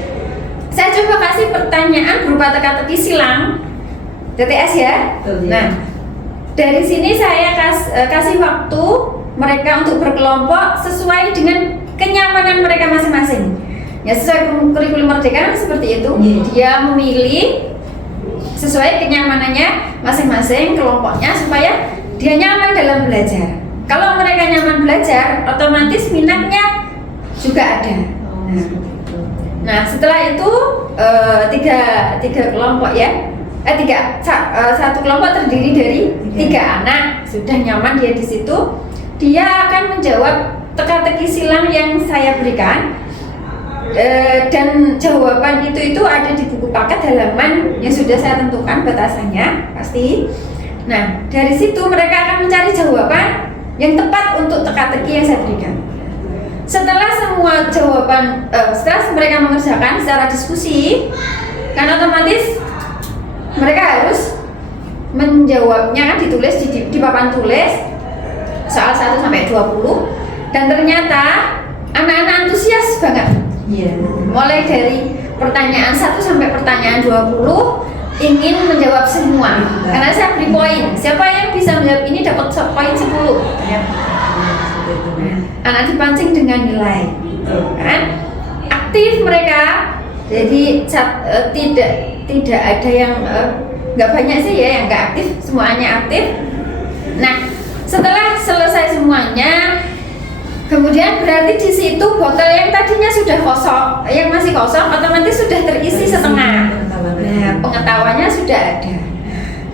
saya coba kasih pertanyaan berupa teka-teki silang, TTS ya. Nah, dari sini saya kasih waktu mereka untuk berkelompok sesuai dengan kenyamanan mereka masing-masing. Ya, sesuai kurikulum Merdeka kan seperti itu. Dia memilih sesuai kenyamanannya masing-masing kelompoknya supaya dia nyaman dalam belajar. Kalau mereka nyaman belajar, otomatis minatnya juga ada. Nah, setelah itu tiga kelompok ya, satu kelompok terdiri dari 3 anak, sudah nyaman dia di situ. Dia akan menjawab teka-teki silang yang saya berikan. Dan jawaban itu ada di buku paket halaman yang sudah saya tentukan batasannya pasti. Nah, dari situ mereka akan mencari jawaban yang tepat untuk teka-teki yang saya berikan. Setelah semua jawaban, setelah mereka mengerjakan secara diskusi, kan otomatis mereka harus menjawabnya kan ditulis di papan tulis soal 1 sampai 20, dan ternyata anak-anak antusias banget. Mulai dari pertanyaan 1 sampai pertanyaan 20 ingin menjawab semua. Karena saya beri poin. Siapa yang bisa menjawab ini dapat poin 10. Anak dipancing dengan nilai. Kan? Aktif mereka. Jadi tidak ada yang nggak banyak sih ya yang nggak aktif, semuanya aktif. Nah, setelah selesai semuanya, kemudian berarti di situ botol yang tadinya sudah kosong, yang masih kosong, otomatis sudah terisi setengah. Nah, pengetahuannya sudah ada.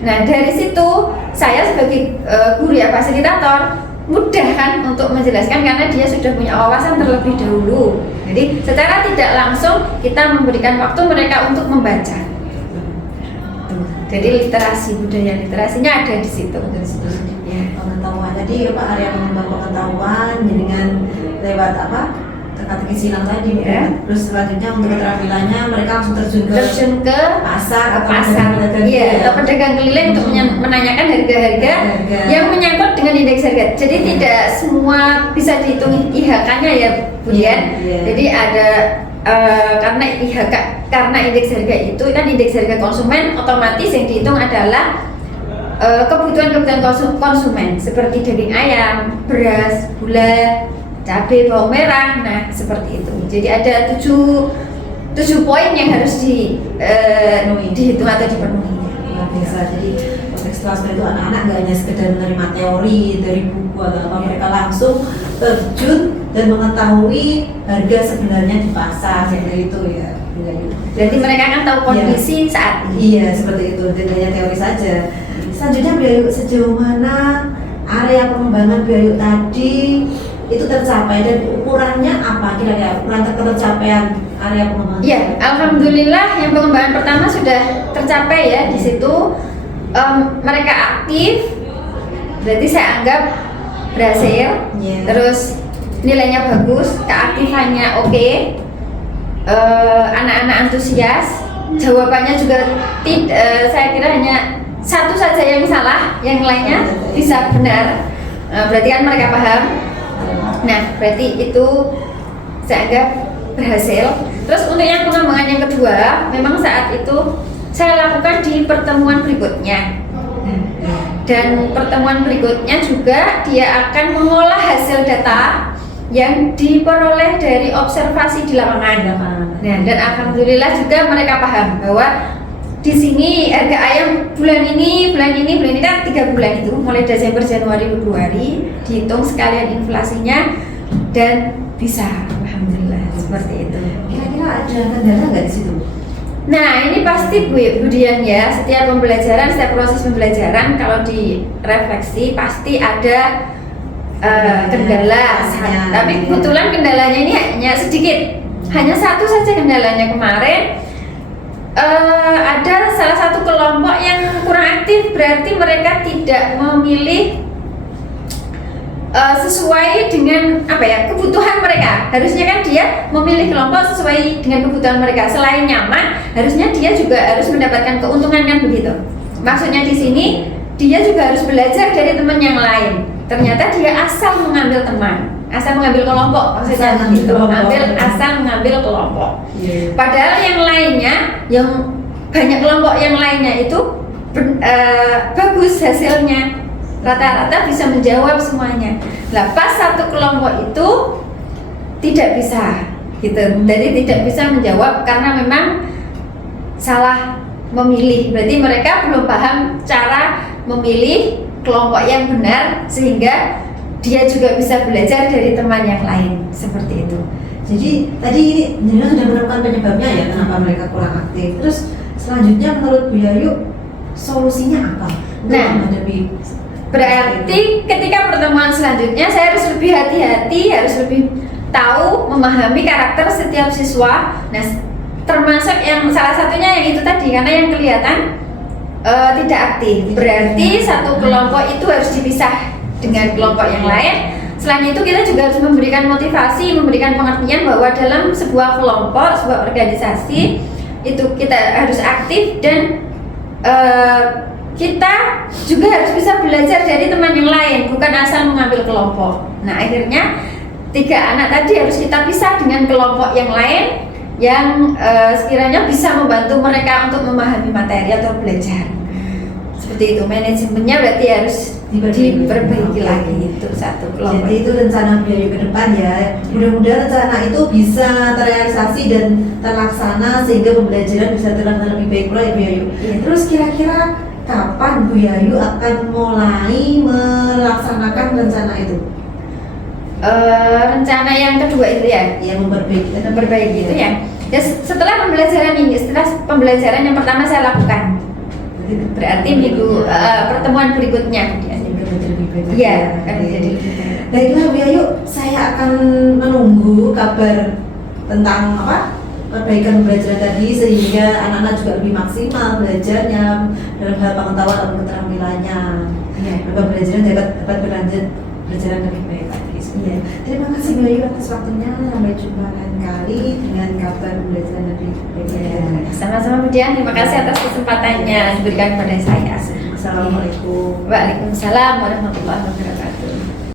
Nah, dari situ saya sebagai guru ya fasilitator mudah kan untuk menjelaskan karena dia sudah punya wawasan terlebih dahulu. Jadi secara tidak langsung kita memberikan waktu mereka untuk membaca. Jadi literasi, budaya literasinya ada di situ. Ya, pengetahuan tadi Pak, area mengembang pengetahuan dengan lewat apa? Teka-teki silang tadi ya. Terus selanjutnya untuk keterampilannya mereka langsung terjun ke pasar atau pedagang keliling untuk menanyakan harga-harga yang menyangkut dengan indeks harga. Jadi tidak semua bisa dihitung IHK-nya ya, Bu Dian. Jadi ada karena indeks harga itu kan indeks harga konsumen, otomatis yang dihitung adalah kebutuhan konsumen seperti daging ayam, beras, gula, cabai, bawang merah. Nah, seperti itu. Jadi ada 7 poin yang harus dihitung atau dipenuhi. Bisa. Jadi kontekstual itu anak-anak gak hanya sekedar menerima teori dari buku atau apa, mereka langsung terjun dan mengetahui harga sebenarnya di pasar seperti itu ya. Jadi mereka akan tahu kondisi saat ini. Iya, seperti itu. Dan hanya teori saja. Selanjutnya biaya sejauh mana area pengembangan biaya tadi itu tercapai dan ukurannya apa kira-kira ukuran tercapaian area pengembangan? Ya, alhamdulillah yang pengembangan pertama sudah tercapai ya di situ. mereka aktif, berarti saya anggap berhasil. Iya. Terus nilainya bagus, keaktifannya oke, anak-anak antusias, jawabannya juga saya kira hanya satu saja yang salah, yang lainnya bisa benar. Berarti kan mereka paham. Nah, berarti itu saya anggap berhasil. Terus untuk yang pengembangan yang kedua, memang saat itu saya lakukan di pertemuan berikutnya. Dan pertemuan berikutnya juga dia akan mengolah hasil data yang diperoleh dari observasi di lapangan. Nah, dan alhamdulillah juga mereka paham bahwa di sini harga ayam bulan ini kan 3 bulan itu, mulai Desember, Januari, Februari, dihitung sekalian inflasinya dan bisa, alhamdulillah seperti itu. Kira-kira ada kendala nggak di situ? Nah, ini pasti Bu Dian ya, setiap pembelajaran, setiap proses pembelajaran kalau direfleksi pasti ada kendala. Tapi kebetulan kendalanya ini hanya sedikit, hanya satu saja kendalanya kemarin. Ada salah satu kelompok yang kurang aktif, berarti mereka tidak memilih sesuai dengan kebutuhan mereka. Harusnya kan dia memilih kelompok sesuai dengan kebutuhan mereka. Selain nyaman, harusnya dia juga harus mendapatkan keuntungan, kan begitu. Maksudnya di sini dia juga harus belajar dari teman yang lain. Ternyata dia asal mengambil teman, asal mengambil kelompok, maksudnya gitu. Asal mengambil kelompok. Padahal yang lainnya, yang banyak kelompok yang lainnya itu bagus hasilnya, rata-rata bisa menjawab semuanya. Lah pas satu kelompok itu tidak bisa, gitu. Jadi tidak bisa menjawab karena memang salah memilih. Berarti mereka belum paham cara memilih kelompok yang benar sehingga dia juga bisa belajar dari teman yang lain, seperti itu. Jadi tadi ini sudah menemukan penyebabnya ya kenapa mereka kurang aktif. Terus selanjutnya menurut Bu Yayu solusinya apa? Nah, menghadapi berarti ketika pertemuan selanjutnya saya harus lebih hati-hati, harus lebih tahu, memahami karakter setiap siswa. Nah, termasuk yang salah satunya yang itu tadi, karena yang kelihatan tidak aktif. Berarti satu kelompok itu harus dipisah dengan kelompok yang lain. Selain itu kita juga harus memberikan motivasi, memberikan pengertian bahwa dalam sebuah kelompok, sebuah organisasi itu kita harus aktif dan kita juga harus bisa belajar dari teman yang lain, bukan asal mengambil kelompok. Nah, akhirnya 3 anak tadi harus kita pisah dengan kelompok yang lain yang sekiranya bisa membantu mereka untuk memahami materi atau belajar. Seperti itu, manajemennya berarti harus diperbaiki lagi itu satu kelompok. Jadi itu rencana Bu Yayu ke depan ya. Mudah-mudahan rencana itu bisa terrealisasi dan terlaksana sehingga pembelajaran bisa terlaksana lebih baik pula ya Bu Yayu. Terus kira-kira kapan Bu Yayu akan mulai melaksanakan rencana itu? Rencana yang kedua itu ya, Yang memperbaiki itu ya. Ya, setelah pembelajaran ini, setelah pembelajaran yang pertama saya lakukan, berarti minggu pertemuan berikutnya. Iya, akan jadi lebih baik. Baiklah Bu Yayu, saya akan menunggu kabar tentang perbaikan pembelajaran tadi sehingga anak-anak juga lebih maksimal belajarnya dalam hal pengetahuan atau keterampilannya. Iya. Pembelajaran dapat berlanjut berjalan lebih baik lagi. Iya. Terima kasih Bu Yayu atas waktunya. Sampai jumpa lain kali dengan kabar pembelajaran lebih baik. Sama-sama Bu Dian, terima kasih atas kesempatannya diberikan kepada saya. Assalamualaikum. Waalaikumsalam warahmatullahi wabarakatuh.